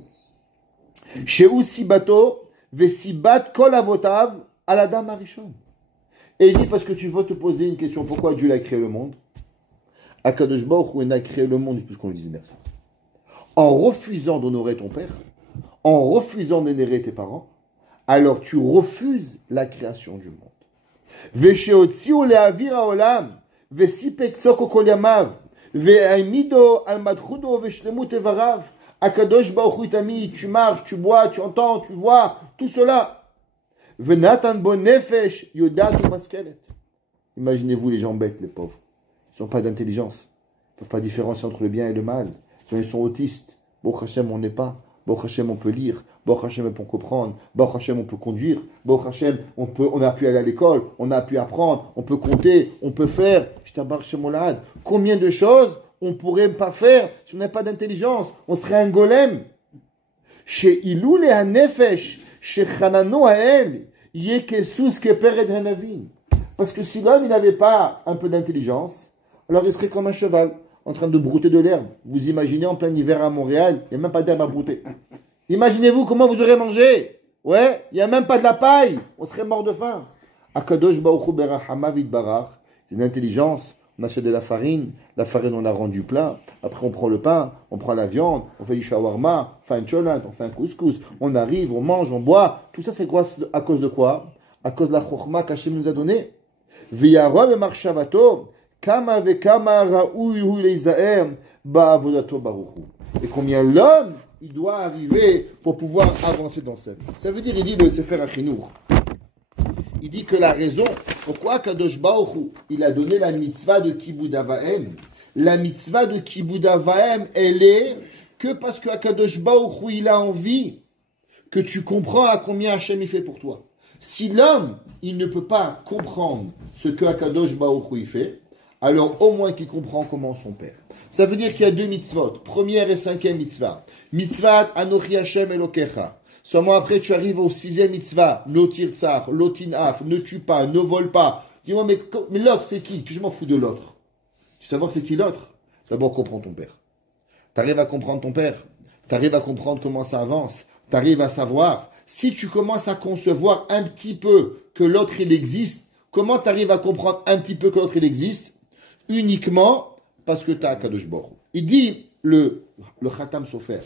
Chez Usibato, Vesibat Kol Avotav, à la dame Arishon. Et il dit parce que tu vas te poser une question, pourquoi Dieu a créé le monde? Akadosh Baruch Hu a créé le monde puisqu'on lui dit merci. En refusant d'honorer ton père, en refusant d'honorer tes parents, alors tu refuses la création du monde. Vesheotziu le'avir ha'olam, vesipek tzok kol yamav, ve'amido al madchudo veshlemut evarav. Akadosh Baruch Hu t'a mis, tu marches, tu bois, tu entends, tu vois, tout cela. Venatan bon nefesh yodat ou maskelet. Imaginez-vous les gens bêtes, les pauvres. Ils n'ont pas d'intelligence. Ils ne peuvent pas différencier entre le bien et le mal. Ils sont autistes. Baruch Hashem, on n'est pas. Baruch Hashem, on peut lire. Baruch Hashem, on peut comprendre. Baruch Hashem, on peut conduire. Baruch Hashem, on a pu aller à l'école. On a pu apprendre. On peut compter. On peut faire. Combien de choses on ne pourrait pas faire si on n'avait pas d'intelligence? On serait un golem. Chez Ilou le hanefesh, chez Chanano Hael, yekesus kepered hanavin. Parce que si l'homme n'avait pas un peu d'intelligence, alors il serait comme un cheval en train de brouter de l'herbe. Vous imaginez en plein hiver à Montréal, il n'y a même pas d'herbe à brouter. Imaginez-vous comment vous aurez mangé. Ouais, il n'y a même pas de la paille. On serait mort de faim. Akadosh Baruch Hu berachama vidbarach. C'est une intelligence. On achète de la farine on l'a rendu plein. Après on prend le pain, on prend la viande, on fait du shawarma, on fait un cholat, on fait un couscous. On arrive, on mange, on boit. Tout ça c'est quoi? À cause de quoi? À cause de la chokhma qu'Hachem nous a donnée. V'yarom marshavato kama vekama ra'uyu leizaer ba'avodato baruchu. Et combien l'homme il doit arriver pour pouvoir avancer dans sa vie. Ça veut dire, il dit le Sefer HaChinour. Il dit que la raison pourquoi Kadosh Baruch Hu, il a donné la mitzvah de Kibud Avaim, la mitzvah de Kibud Avaim, elle est que parce que Kadosh Baruch Hu, il a envie que tu comprends à combien Hachem il fait pour toi. Si l'homme, il ne peut pas comprendre ce que Kadosh Baruch Hu il fait, alors au moins qu'il comprend comment son père. Ça veut dire qu'il y a deux mitzvot, première et cinquième mitzvah. Mitzvah Anochi Hashem Elokecha. Seulement après, tu arrives au sixième mitzvah, lo tirtzach, lo tinaf, ne tue pas, ne vole pas. Dis-moi, mais l'autre, c'est qui? Que je m'en fous de l'autre. Tu sais savoir c'est qui l'autre? D'abord, comprends ton père. Tu arrives à comprendre ton père. Tu arrives à comprendre comment ça avance. Tu arrives à savoir. Si tu commences à concevoir un petit peu que l'autre, il existe, comment tu arrives à comprendre un petit peu que l'autre, il existe? Uniquement parce que tu as Kadosh Baruch Hu. Il dit le Khatam Sofer.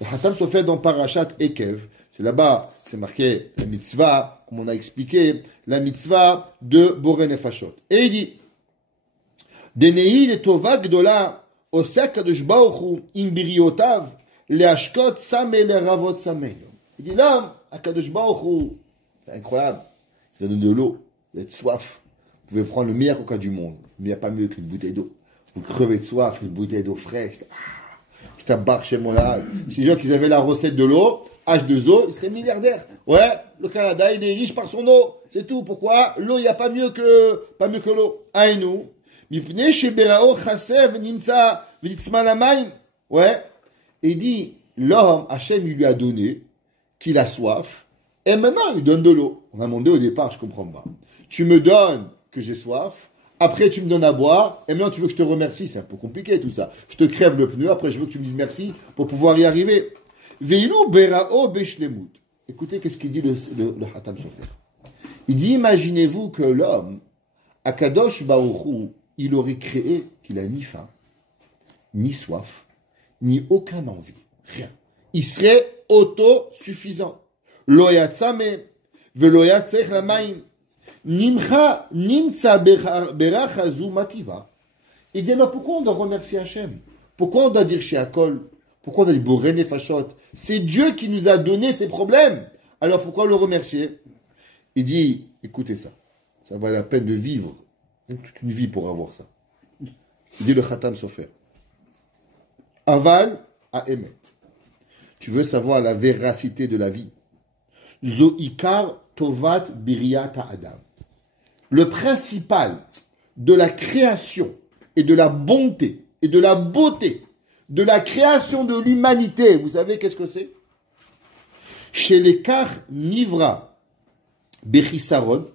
Le Khatam Sofer dans Parashat Ekev, c'est là-bas, c'est marqué la mitzvah, comme on a expliqué, la mitzvah de Boré Nefashot. Et il dit, Denei de Tova Gdola, Osea Kadosh Baruch Hu, Imbiriotav, Leashkot Sameh Leravot Sameh. Il dit là, à Kadosh Baruch Hu, c'est incroyable, il donne de l'eau, vous êtes soif, vous pouvez prendre le meilleur coca du monde, mais il n'y a pas mieux qu'une bouteille d'eau. vous crevez de soif, une bouteille d'eau fraîche. Je tabarre chez moi là. Si les gens qui avaient la recette de l'eau, H2O, ils seraient milliardaires. Ouais, le Canada, il est riche par son eau. C'est tout. Pourquoi? L'eau, il n'y a pas mieux que l'eau. Aïnou. Mipne sheberao chaser v'nimtsa v'nitzma lamayim. Ouais. Et il dit, l'homme, Hachem, il lui a donné qu'il a soif. Et maintenant, il donne de l'eau. On a demandé au départ, je comprends pas. Tu me donnes que j'ai soif. Après, tu me donnes à boire. Et maintenant, tu veux que je te remercie. C'est un peu compliqué, tout ça. Je te crève le pneu. Après, je veux que tu me dises merci pour pouvoir y arriver. Veilou berao beshlemut. Écoutez, qu'est-ce qu'il dit le Hatam Sofer. Il dit, imaginez-vous que l'homme, Akadosh Baruch Hu, il aurait créé qu'il a ni faim, ni soif, ni aucune envie. Rien. Il serait autosuffisant. Lo yatzame, velo yatzech lamaim. Nimcha, nimtsa berachazu mativa. Il dit, non, pourquoi on doit remercier Hachem? Pourquoi on doit dire Sheakol? Pourquoi on doit dire Boré Nefashot? C'est Dieu qui nous a donné ces problèmes. Alors pourquoi le remercier? Il dit, écoutez ça. Ça vaut la peine de vivre toute une vie pour avoir ça. Il dit le Khatam Sofer. Aval à Emet. Tu veux savoir la véracité de la vie. Zoikar Tovat Biriat Adam. Le principal de la création et de la bonté et de la beauté de la création de l'humanité, vous savez qu'est-ce que c'est? Chez les Kach Nivra Bechisaron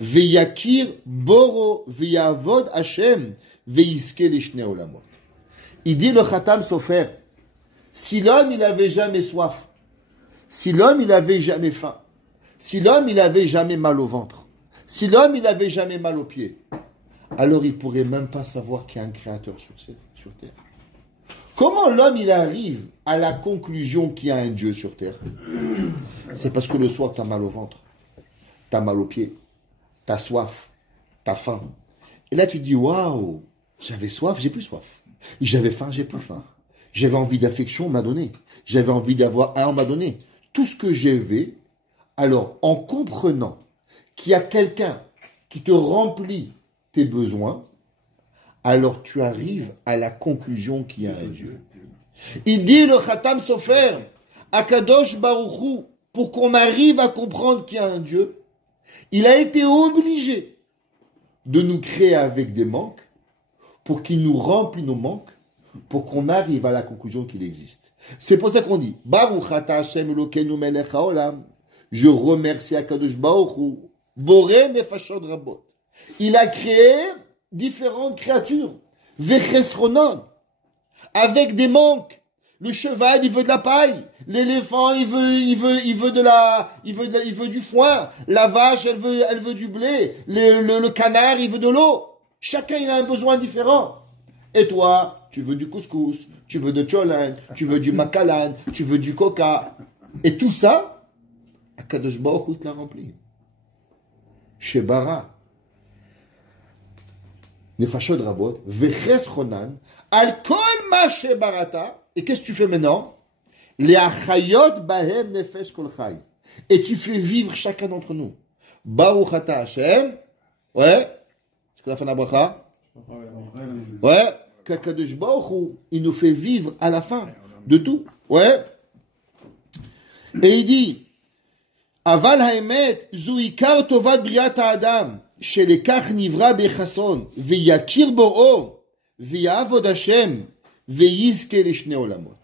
Veyakir Boro Veyavod Hashem Veiske Leshne Olamot. Il dit le Khatam Sofer, si l'homme il avait jamais soif, si l'homme il avait jamais faim, si l'homme il avait jamais mal au ventre, si l'homme il avait jamais mal aux pieds, alors il pourrait même pas savoir qu'il y a un créateur sur terre. Comment l'homme il arrive à la conclusion qu'il y a un Dieu sur terre? C'est parce que le soir tu as mal au ventre, tu as mal aux pieds, tu as soif, tu as faim. Et là tu dis waouh, j'avais soif, j'ai plus soif. J'avais faim, j'ai plus faim. J'avais envie d'affection, on m'a donné. J'avais envie d'avoir on m'a donné. Tout ce que j'avais, alors en comprenant qu'il y a quelqu'un qui te remplit tes besoins, alors tu arrives à la conclusion qu'il y a un Dieu. Il dit le Khatam Sofer, Akadosh Baruch Hu, pour qu'on arrive à comprendre qu'il y a un Dieu, il a été obligé de nous créer avec des manques, pour qu'il nous remplisse nos manques, pour qu'on arrive à la conclusion qu'il existe. C'est pour ça qu'on dit, Baruch ata Hashem Elokeinu melech haolam, je remercie Akadosh Baruch Hu, Boré nefashot rabot. Il a créé différentes créatures, Vechesronon, avec des manques. Le cheval, il veut de la paille. L'éléphant, il veut du foin. La vache, elle veut du blé. Le canard, il veut de l'eau. Chacun, il a un besoin différent. Et toi, tu veux du couscous, tu veux de tcholan, tu veux du makalan, tu veux du coca. Et tout ça, Akadosh Baruch Hu te l'a rempli. Shebara. Nefashot rabot, veches chonan, al kol ma shebarata. Et qu'est-ce que tu fais maintenant? Les achayot bahem nefesh kol chay. Et tu fais vivre chacun d'entre nous. Baruch ata Hashem. Ouais. C'est quoi la fin de la bracha? Ouais. Qu'Akadosh Baruch Hu, il nous fait vivre à la fin de tout. Ouais. Et il dit, Aval haemet, zuikar tovat briat adam. Chez les Kach Nivra Bechasson, Veyakir Boro, Veyavod Hashem, Veyizke Leshne Olamot.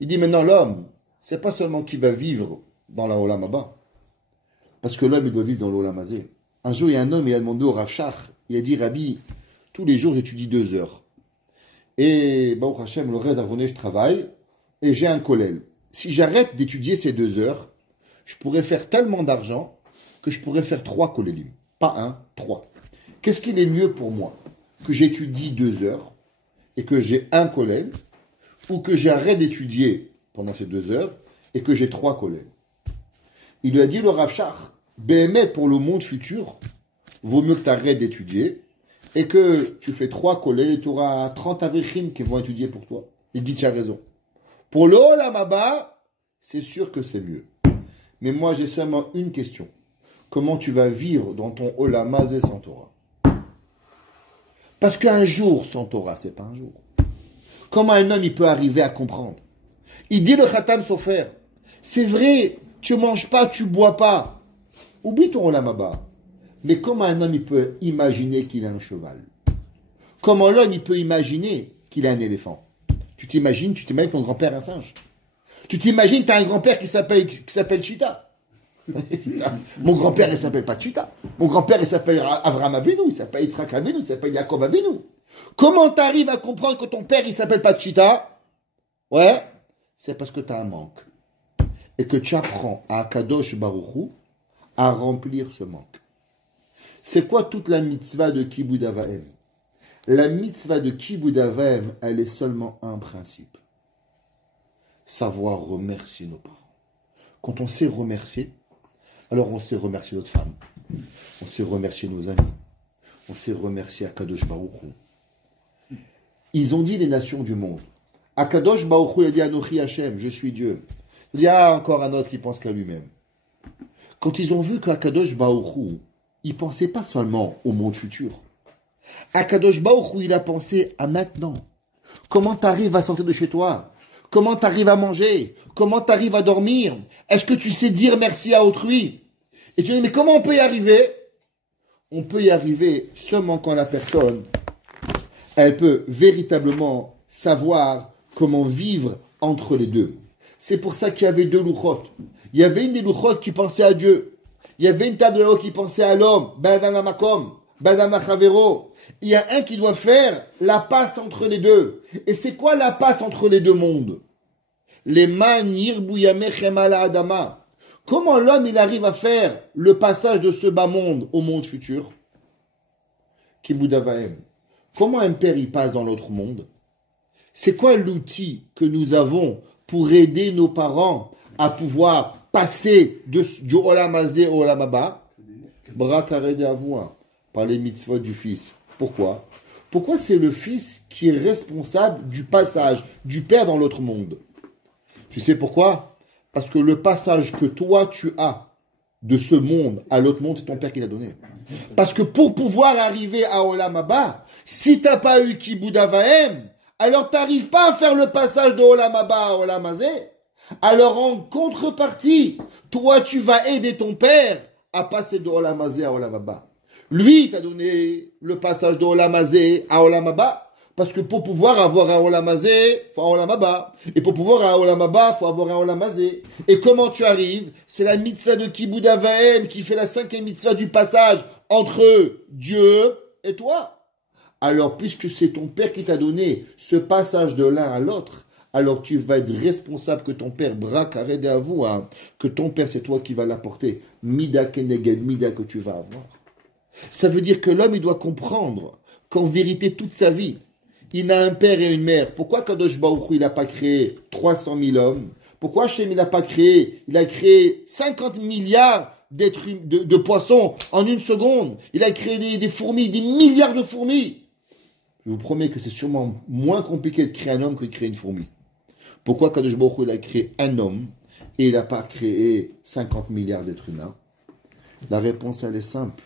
Il dit maintenant l'homme, c'est pas seulement qui va vivre dans la Olam Haba, parce que l'homme il doit vivre dans l'Olam Hazé. Un jour il y a un homme, il a demandé au Rav Shach, il a dit Rabbi, tous les jours j'étudie 2 heures. Et Baruch Hashem, le reste de la journée je travaille, et j'ai un kollel. Si j'arrête d'étudier ces 2 heures, je pourrais faire tellement d'argent que je pourrais faire 3 kollelim. Pas 1, 3. Qu'est-ce qu'il est mieux pour moi? Que j'étudie 2 heures et que j'ai un kollel, ou que j'arrête d'étudier pendant ces 2 heures et que j'ai 3 kollels? Il lui a dit le Rav Shach, Béhémet pour le monde futur, vaut mieux que tu arrêtes d'étudier et que tu fais 3 kollels et tu auras 30 avrichim qui vont étudier pour toi. Il dit tu as raison. Pour le Olam Haba, c'est sûr que c'est mieux. Mais moi j'ai seulement une question. Comment tu vas vivre dans ton Olam Hazé sans Torah? Parce qu'un jour sans Torah, c'est pas un jour. Comment un homme il peut arriver à comprendre? Il dit le Khatam Sofer. C'est vrai, tu manges pas, tu bois pas. Oublie ton Olam Haba. Mais comment un homme il peut imaginer qu'il a un cheval? Comment l'homme il peut imaginer qu'il a un éléphant? Tu t'imagines que ton grand-père est un singe. Tu t'imagines, tu as un grand-père qui s'appelle Chita. Mon grand-père, il s'appelle pas Chita. Mon grand-père, il s'appelle Avraham Avinu, il s'appelle Yitzhak Avinu, il s'appelle Yaakov Avinu. Comment tu arrives à comprendre que ton père, il s'appelle pas Chita? Ouais, c'est parce que tu as un manque. Et que tu apprends à Kadosh Baruch Hu à remplir ce manque. C'est quoi toute la mitzvah de Kibud Avaim? La mitzvah de Kibud Avaim, elle est seulement un principe. Savoir remercier nos parents. Quand on sait remercier, alors on sait remercier notre femme. On sait remercier nos amis. On sait remercier Akadosh Baruch Hu. Ils ont dit les nations du monde. Akadosh Baruch Hu, il a dit Anochi Hashem, je suis Dieu. Il dit, encore un autre qui pense qu'à lui-même. Quand ils ont vu qu'Akadosh Baruch Hu, il ne pensait pas seulement au monde futur. Akadosh Baruch Hu, il a pensé à maintenant. Comment tu arrives à sortir de chez toi? Comment tu arrives à manger? Comment tu arrives à dormir? Est-ce que tu sais dire merci à autrui? Et tu dis, mais comment on peut y arriver? On peut y arriver seulement quand la personne, elle peut véritablement savoir comment vivre entre les deux. C'est pour ça qu'il y avait deux louchot. Il y avait une des louchot qui pensait à Dieu. Il y avait une table de l'eau qui pensait à l'homme. Badam la makom, badam la chavero. Il y a un qui doit faire la passe entre les deux. Et c'est quoi la passe entre les deux mondes? Les man yirbuyamechem ala adama. Comment l'homme il arrive à faire le passage de ce bas monde au monde futur? Kibud Avaim. Comment un père il passe dans l'autre monde? C'est quoi l'outil que nous avons pour aider nos parents à pouvoir passer du Olam Hazé au Olam Haba? Brakarede Avoua, par les mitzvot du fils. Pourquoi? Pourquoi c'est le fils qui est responsable du passage du père dans l'autre monde? Tu sais pourquoi? Parce que le passage que toi tu as de ce monde à l'autre monde, c'est ton père qui l'a donné. Parce que pour pouvoir arriver à Olam Haba, si tu n'as pas eu Kibud Avaim, alors tu n'arrives pas à faire le passage de Olam Haba à Olam Hazé. Alors en contrepartie, toi tu vas aider ton père à passer de Olam Hazé à Olam Haba. Lui, il t'a donné le passage de Olam Hazé à Olam Haba, parce que pour pouvoir avoir un Olam Hazé, il faut un Olam Haba. Et pour pouvoir avoir un Olam Haba, il faut avoir un Olam Hazé. Et comment tu arrives? C'est la mitzvah de Kibud Avaim qui fait la 5e mitzvah du passage entre Dieu et toi. Alors, puisque c'est ton père qui t'a donné ce passage de l'un à l'autre, alors tu vas être responsable que ton père braque à vous, hein, que ton père c'est toi qui vas l'apporter. Mida keneged mida que tu vas avoir. Ça veut dire que l'homme il doit comprendre qu'en vérité toute sa vie, il a un père et une mère. Pourquoi Kadosh Baruch Hu, il n'a pas créé 300 000 hommes? Pourquoi Hachem il n'a pas créé? Il a créé 50 milliards de poissons en une seconde. Il a créé des fourmis, des milliards de fourmis. Je vous promets que c'est sûrement moins compliqué de créer un homme que de créer une fourmi. Pourquoi Kadosh Baruch Hu, il a créé un homme et il n'a pas créé 50 milliards d'êtres humains? La réponse, elle est simple.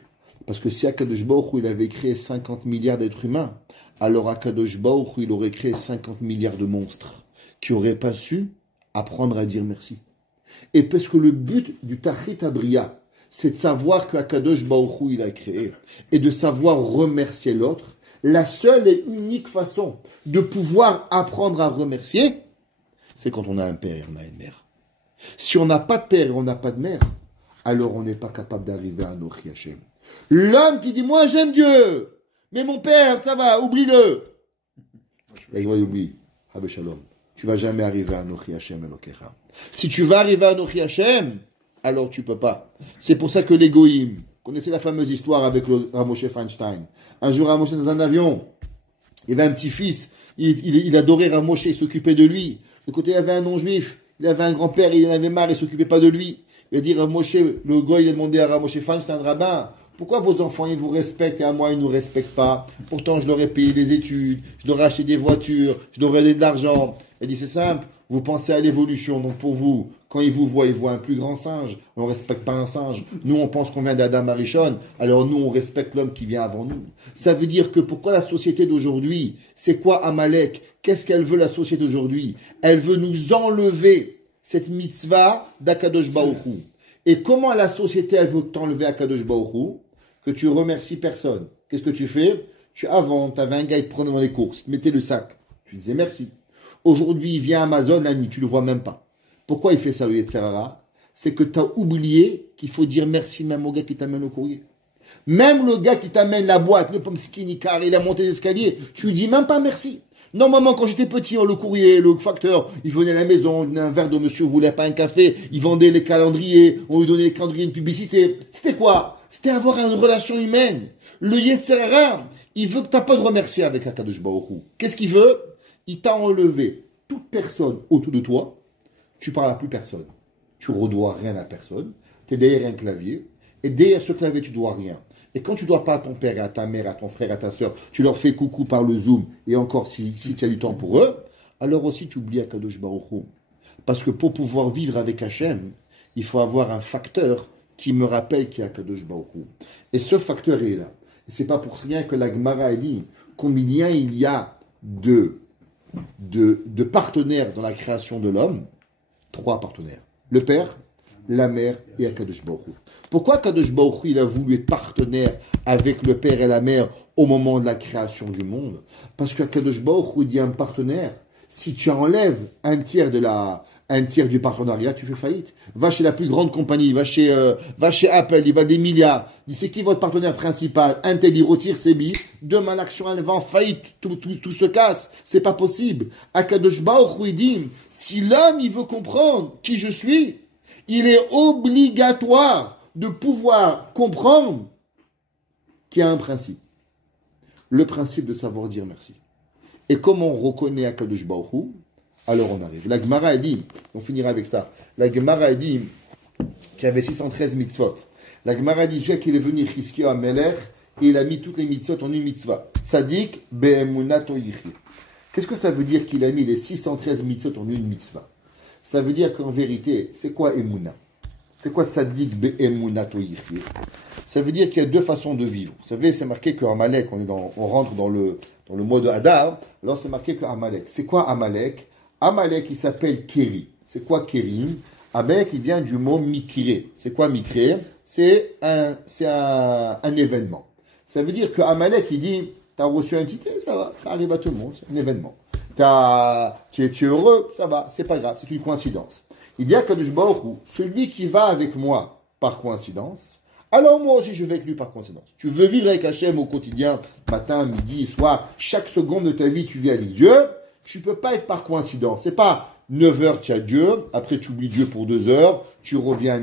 Parce que si Akadosh Baruch Hu, il avait créé 50 milliards d'êtres humains, alors Akadosh Baruch Hu, il aurait créé 50 milliards de monstres qui n'auraient pas su apprendre à dire merci. Et parce que le but du Tachit Abriya, c'est de savoir que Akadosh Baruch Hu, il a créé et de savoir remercier l'autre, la seule et unique façon de pouvoir apprendre à remercier, c'est quand on a un père et on a une mère. Si on n'a pas de père et on n'a pas de mère, alors on n'est pas capable d'arriver à Anochi Hashem. L'homme qui dit, moi j'aime Dieu, mais mon père, ça va, oublie-le. Et il va oublier. Habe Shalom. Tu vas jamais arriver à Anochi Hashem Elokecha. Si tu vas arriver à Anochi Hashem, alors tu peux pas. C'est pour ça que les Goïm, connaissez la fameuse histoire avec le Ramoshe Feinstein. Un jour, Ramoshe dans un avion, il y avait un petit-fils, il adorait Ramoshe, il s'occupait de lui. De côté, il y avait un non-juif, il avait un grand-père, il en avait marre, il s'occupait pas de lui. Il a dit Ramoshe, le Goï, il a demandé à Ramoshe Feinstein, rabbin, pourquoi vos enfants, ils vous respectent et à moi, ils ne nous respectent pas? Pourtant, je leur ai payé des études, je leur ai acheté des voitures, je leur ai donné de l'argent. Il dit, c'est simple, vous pensez à l'évolution. Donc pour vous, Quand ils vous voient un plus grand singe. On ne respecte pas un singe. Nous, on pense qu'on vient d'Adam Arishon. Alors nous, on respecte l'homme qui vient avant nous. Ça veut dire que pourquoi la société d'aujourd'hui, c'est quoi Amalek? Qu'est-ce qu'elle veut la société d'aujourd'hui? Elle veut nous enlever cette mitzvah d'Akadosh Baruch Hu. Et comment la société, elle veut t'enlever Akadosh Baruch Hu? Que tu remercies personne. Qu'est-ce que tu fais? Avant, tu avais un gars qui te prenait dans les courses, il te mettait le sac. Tu disais merci. Aujourd'hui, il vient à Amazon, Annie, tu le vois même pas. Pourquoi il fait ça, le Yetzirah? C'est que tu as oublié qu'il faut dire merci même au gars qui t'amène au courrier. Même le gars qui t'amène la boîte, le pomskini car il a monté les escaliers, tu lui dis même pas merci. Normalement, quand j'étais petit, le courrier, le facteur, il venait à la maison, on donnait un verre de monsieur, vous voulez pas un café, il vendait les calendriers, on lui donnait les calendriers de publicité. C'était quoi? C'était avoir une relation humaine. Le Yetzirah, il veut que tu n'aies pas de remercier avec Akadosh Baruch Hu. Qu'est-ce qu'il veut? Il t'a enlevé toute personne autour de toi. Tu parles à plus personne. Tu ne redois rien à personne. Tu es derrière un clavier. Et derrière ce clavier, tu ne dois rien. Et quand tu ne dois pas à ton père, à ta mère, à ton frère, à ta soeur, tu leur fais coucou par le Zoom, et encore si tu as du temps pour eux, alors aussi tu oublies Akadosh Baruch Hu. Parce que pour pouvoir vivre avec Hachem, il faut avoir un facteur qui me rappelle qu'il y a Akadosh Baruch Hu. Et ce facteur est là. Et ce n'est pas pour rien que la Gemara a dit combien il y a de partenaires dans la création de l'homme. 3 partenaires. Le père, la mère et Akadosh Baruch Hu. Pourquoi Akadosh Baruch Hu, il a voulu être partenaire avec le père et la mère au moment de la création du monde? Parce qu'Akadosh Baruch Hu dit un partenaire, si tu enlèves un tiers du partenariat, tu fais faillite. Va chez la plus grande compagnie, va chez Apple, il va des milliards. Il dit, c'est qui votre partenaire principal? Un tel, il retire ses billes. Demain, l'action, elle va en faillite. Tout se casse. C'est pas possible. Akadosh Baruch Hu, il dit, si l'homme, il veut comprendre qui je suis, il est obligatoire de pouvoir comprendre qu'il y a un principe. Le principe de savoir dire merci. Et comment on reconnaît Akadosh Baruch Hu? Alors on arrive. La Gemara a dit, on finira avec ça. La Gemara a dit qu'il y avait 613 mitzvot. La Gemara a dit, celui qui est venu Chizkiyahu à Melech, et il a mis toutes les mitzvot en une mitzvah. Tzadik be'emunato yichye. Qu'est-ce que ça veut dire qu'il a mis les 613 mitzvot en une mitzvah? Ça veut dire qu'en vérité, c'est quoi emuna? C'est quoi tzadik be'emunato yichye? Ça veut dire qu'il y a 2 façons de vivre. Vous savez, c'est marqué qu'en Amalek, on rentre dans le mot de Hadar, alors c'est marqué que Amalek. C'est quoi Amalek? Amalek, il s'appelle Kéri. C'est quoi Kéri? Amalek, il vient du mot Mikré. C'est quoi Mikré? C'est un événement. Ça veut dire que Amalek, il dit, tu as reçu un ticket, ça va, ça arrive à tout le monde, c'est un événement. Tu es heureux, ça va, c'est pas grave, c'est une coïncidence. Il dit à Kadosh Baruch Hu, celui qui va avec moi par coïncidence, alors moi aussi je vais avec lui par coïncidence. Tu veux vivre avec Hachem au quotidien, matin, midi, soir, chaque seconde de ta vie tu vis avec Dieu, tu ne peux pas être par coïncidence. C'est pas 9 heures tu as Dieu, après tu oublies Dieu pour 2 heures, tu reviens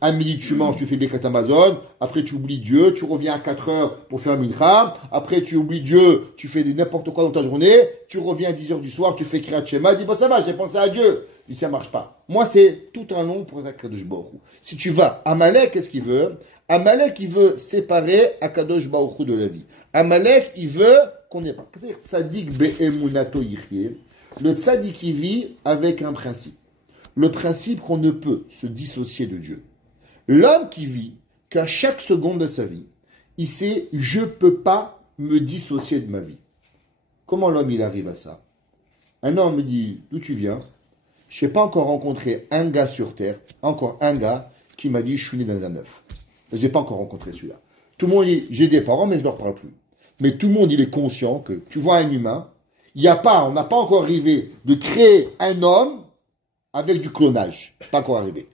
à midi tu manges, tu fais Birkat Amazon, après tu oublies Dieu, tu reviens à 4 heures pour faire Mincha, après tu oublies Dieu, tu fais n'importe quoi dans ta journée, tu reviens à 10 heures du soir, tu fais Kriyat Shema, dis ça va, j'ai pensé à Dieu. Et ça marche pas. Moi c'est tout un long pour Akadosh Baruch Hu. Si tu vas, Amalek, qu'est-ce qu'il veut? Amalek, il veut séparer Akadosh Baruch Hu de la vie. Amalek, il veut qu'on n'ait pas. C'est-à-dire tzadik be'emunato yichye. Le tzadik, il vit avec un principe. Le principe qu'on ne peut se dissocier de Dieu. L'homme qui vit qu'à chaque seconde de sa vie, il sait, je ne peux pas me dissocier de ma vie. Comment l'homme, il arrive à ça? Un homme me dit, d'où tu viens? Je n'ai pas encore rencontré un gars sur Terre, encore un gars, qui m'a dit, je suis né dans les années 9. Je n'ai pas encore rencontré celui-là. Tout le monde dit, j'ai des parents, mais je ne leur parle plus. Mais tout le monde, il est conscient que tu vois un humain, on n'a pas encore arrivé de créer un homme avec du clonage. Pas encore arrivé.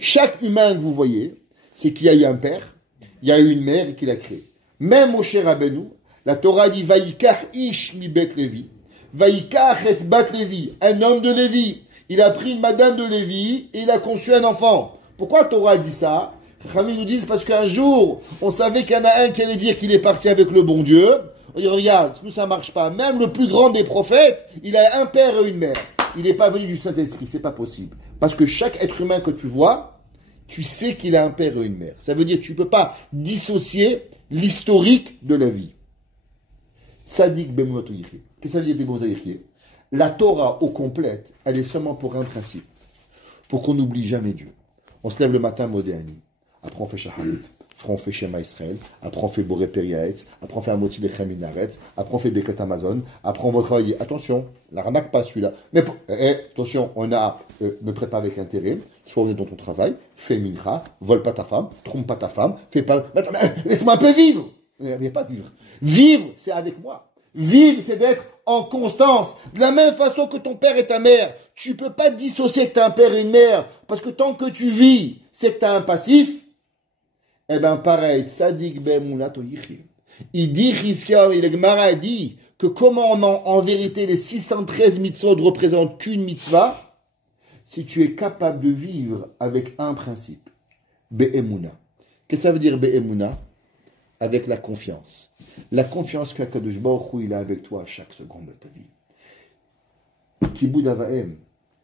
Chaque humain que vous voyez, c'est qu'il y a eu un père, il y a eu une mère et qu'il a créé. Même Moshe Rabbeinu, la Torah dit, Vayikach ish mi bet Lévi, Vayikach et bat Lévi, un homme de Lévi. Il a pris une madame de Lévi et il a conçu un enfant. Pourquoi la Torah dit ça? Les amis nous disent parce qu'un jour, on savait qu'il y en a un qui allait dire qu'il est parti avec le bon Dieu. On dit, regarde, nous ça marche pas. Même le plus grand des prophètes, il a un père et une mère. Il n'est pas venu du Saint-Esprit, c'est pas possible. Parce que chaque être humain que tu vois, tu sais qu'il a un père et une mère. Ça veut dire que tu ne peux pas dissocier l'historique de la vie. Tzadik be'emunato yichye. Qu'est-ce que ça veut dire be'emunato yichye? La Torah au complète, elle est seulement pour un principe. pour qu'on n'oublie jamais Dieu. On se lève le matin, Modéani. Après, on fait Shaharit. Après, on fait Shema Israël. Après, on fait Boré Periaetz. Après, on fait Amoti Lechem Minaretz. Après, on fait Bekat Amazon. Après, on va travailler. Attention, l'arnaque pas celui-là. Mais attention, on a ne traite pas avec intérêt. Sois honnête dans ton travail. Fais mincha. Vole pas ta femme. Trompe pas ta femme. Fais pas. Laisse-moi un peu vivre. Mais pas vivre. Vivre, c'est avec moi. Vivre, c'est d'être en constance. De la même façon que ton père et ta mère. Tu peux pas dissocier que tu as un père et une mère. Parce que tant que tu vis, c'est que tu as un passif. Eh bien, pareil, Tzadik ben Moulato Yichim. Il dit, le Gemara dit que comment en vérité les 613 mitzvot ne représentent qu'une mitzvah, si tu es capable de vivre avec un principe. Be'emuna. Qu'est-ce que ça veut dire Be'emuna? Avec la confiance. La confiance qu'Akadosh Baruch Hu il a avec toi à chaque seconde de ta vie. Kibud Avaim,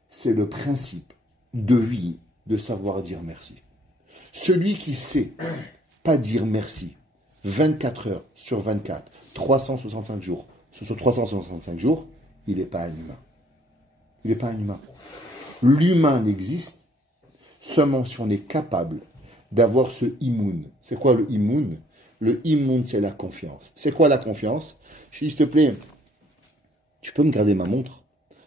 c'est le principe de vie de savoir dire merci. Celui qui sait pas dire merci 24 heures sur 24, 365 jours, sur 365 jours, il n'est pas un humain. Il n'est pas un humain. L'humain n'existe seulement si on est capable d'avoir ce immoun. C'est quoi le immoun? Le immoun, c'est la confiance. C'est quoi la confiance? Je dis, s'il te plaît, tu peux me garder ma montre?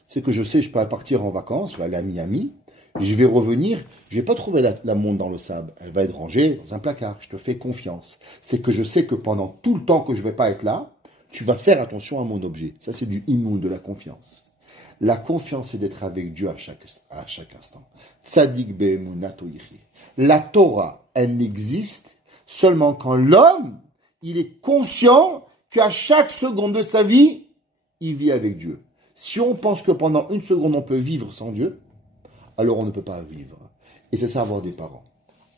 C'est que je sais, je peux partir en vacances, je vais aller à Miami, je vais revenir, je ne vais pas trouver la montre dans le sable. Elle va être rangée dans un placard. Je te fais confiance. C'est que je sais que pendant tout le temps que je ne vais pas être là, tu vas faire attention à mon objet. Ça, c'est du immoun, de la confiance. La confiance, c'est d'être avec Dieu à chaque instant. Tzadik be'emunato yichye. La Torah, elle n'existe seulement quand l'homme, il est conscient qu'à chaque seconde de sa vie, il vit avec Dieu. Si on pense que pendant une seconde, on peut vivre sans Dieu, alors on ne peut pas vivre. Et c'est ça, avoir des parents.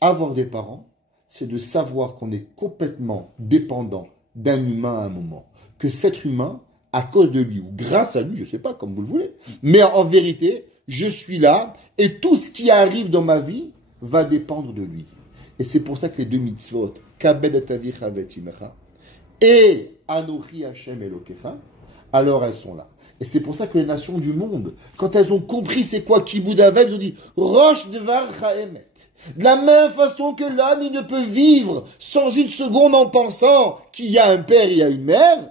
Avoir des parents, c'est de savoir qu'on est complètement dépendant d'un humain à un moment. Que cet humain, à cause de lui, ou grâce à lui, je ne sais pas, comme vous le voulez, mais en vérité, je suis là, et tout ce qui arrive dans ma vie va dépendre de lui. Et c'est pour ça que les deux mitzvot, Kabed et Avicha v'Timecha, et Anochi Hashem Elokecha, alors elles sont là. Et c'est pour ça que les nations du monde, quand elles ont compris c'est quoi Kibud Avaim, ils ont dit Rosh Devar Chaemet. De la même façon que l'homme, il ne peut vivre sans une seconde en pensant qu'il y a un père et il y a une mère,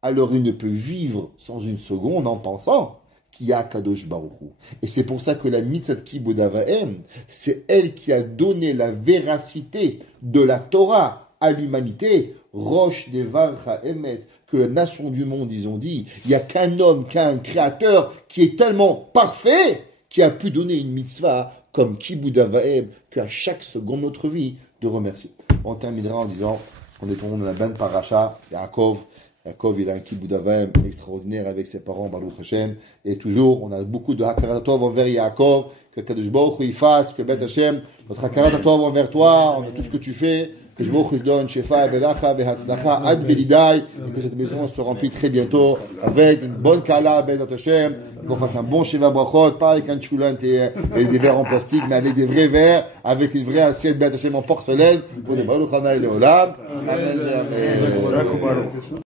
alors il ne peut vivre sans une seconde en pensant qu'il y a Kadosh Baruch Hu. Et c'est pour ça que la mitzvah Kibud Avaim, c'est elle qui a donné la véracité de la Torah à l'humanité. Rosh Devar Chaemet, que la nation du monde, ils ont dit, il n'y a qu'un homme, qu'un créateur qui est tellement parfait, qui a pu donner une mitzvah comme Kibud Avaim, qu'à chaque seconde de notre vie, de remercier. On terminera en disant, on est tombé dans la bonne paracha, Yaakov, il a un Kibud Avaim extraordinaire avec ses parents, Baruch Hashem, et toujours, on a beaucoup de Hakarat Tov envers Yaakov, que Kadosh Baruch Hu il fasse, que Bet Hashem, notre Hakarat Tov envers toi, envers tout ce que tu fais, que je vous donne Shefa, Belacha, Behatzlacha, Ad Belidai, et que cette maison se remplit très bientôt avec une bonne Kala, Bet Hashem, qu'on fasse un bon Sheva Brachot, pas avec un choulant et des verres en plastique, mais avec des vrais verres, avec une vraie assiette Bet Hashem en porcelaine, pour des Baruch Hanai Leolam. Amen.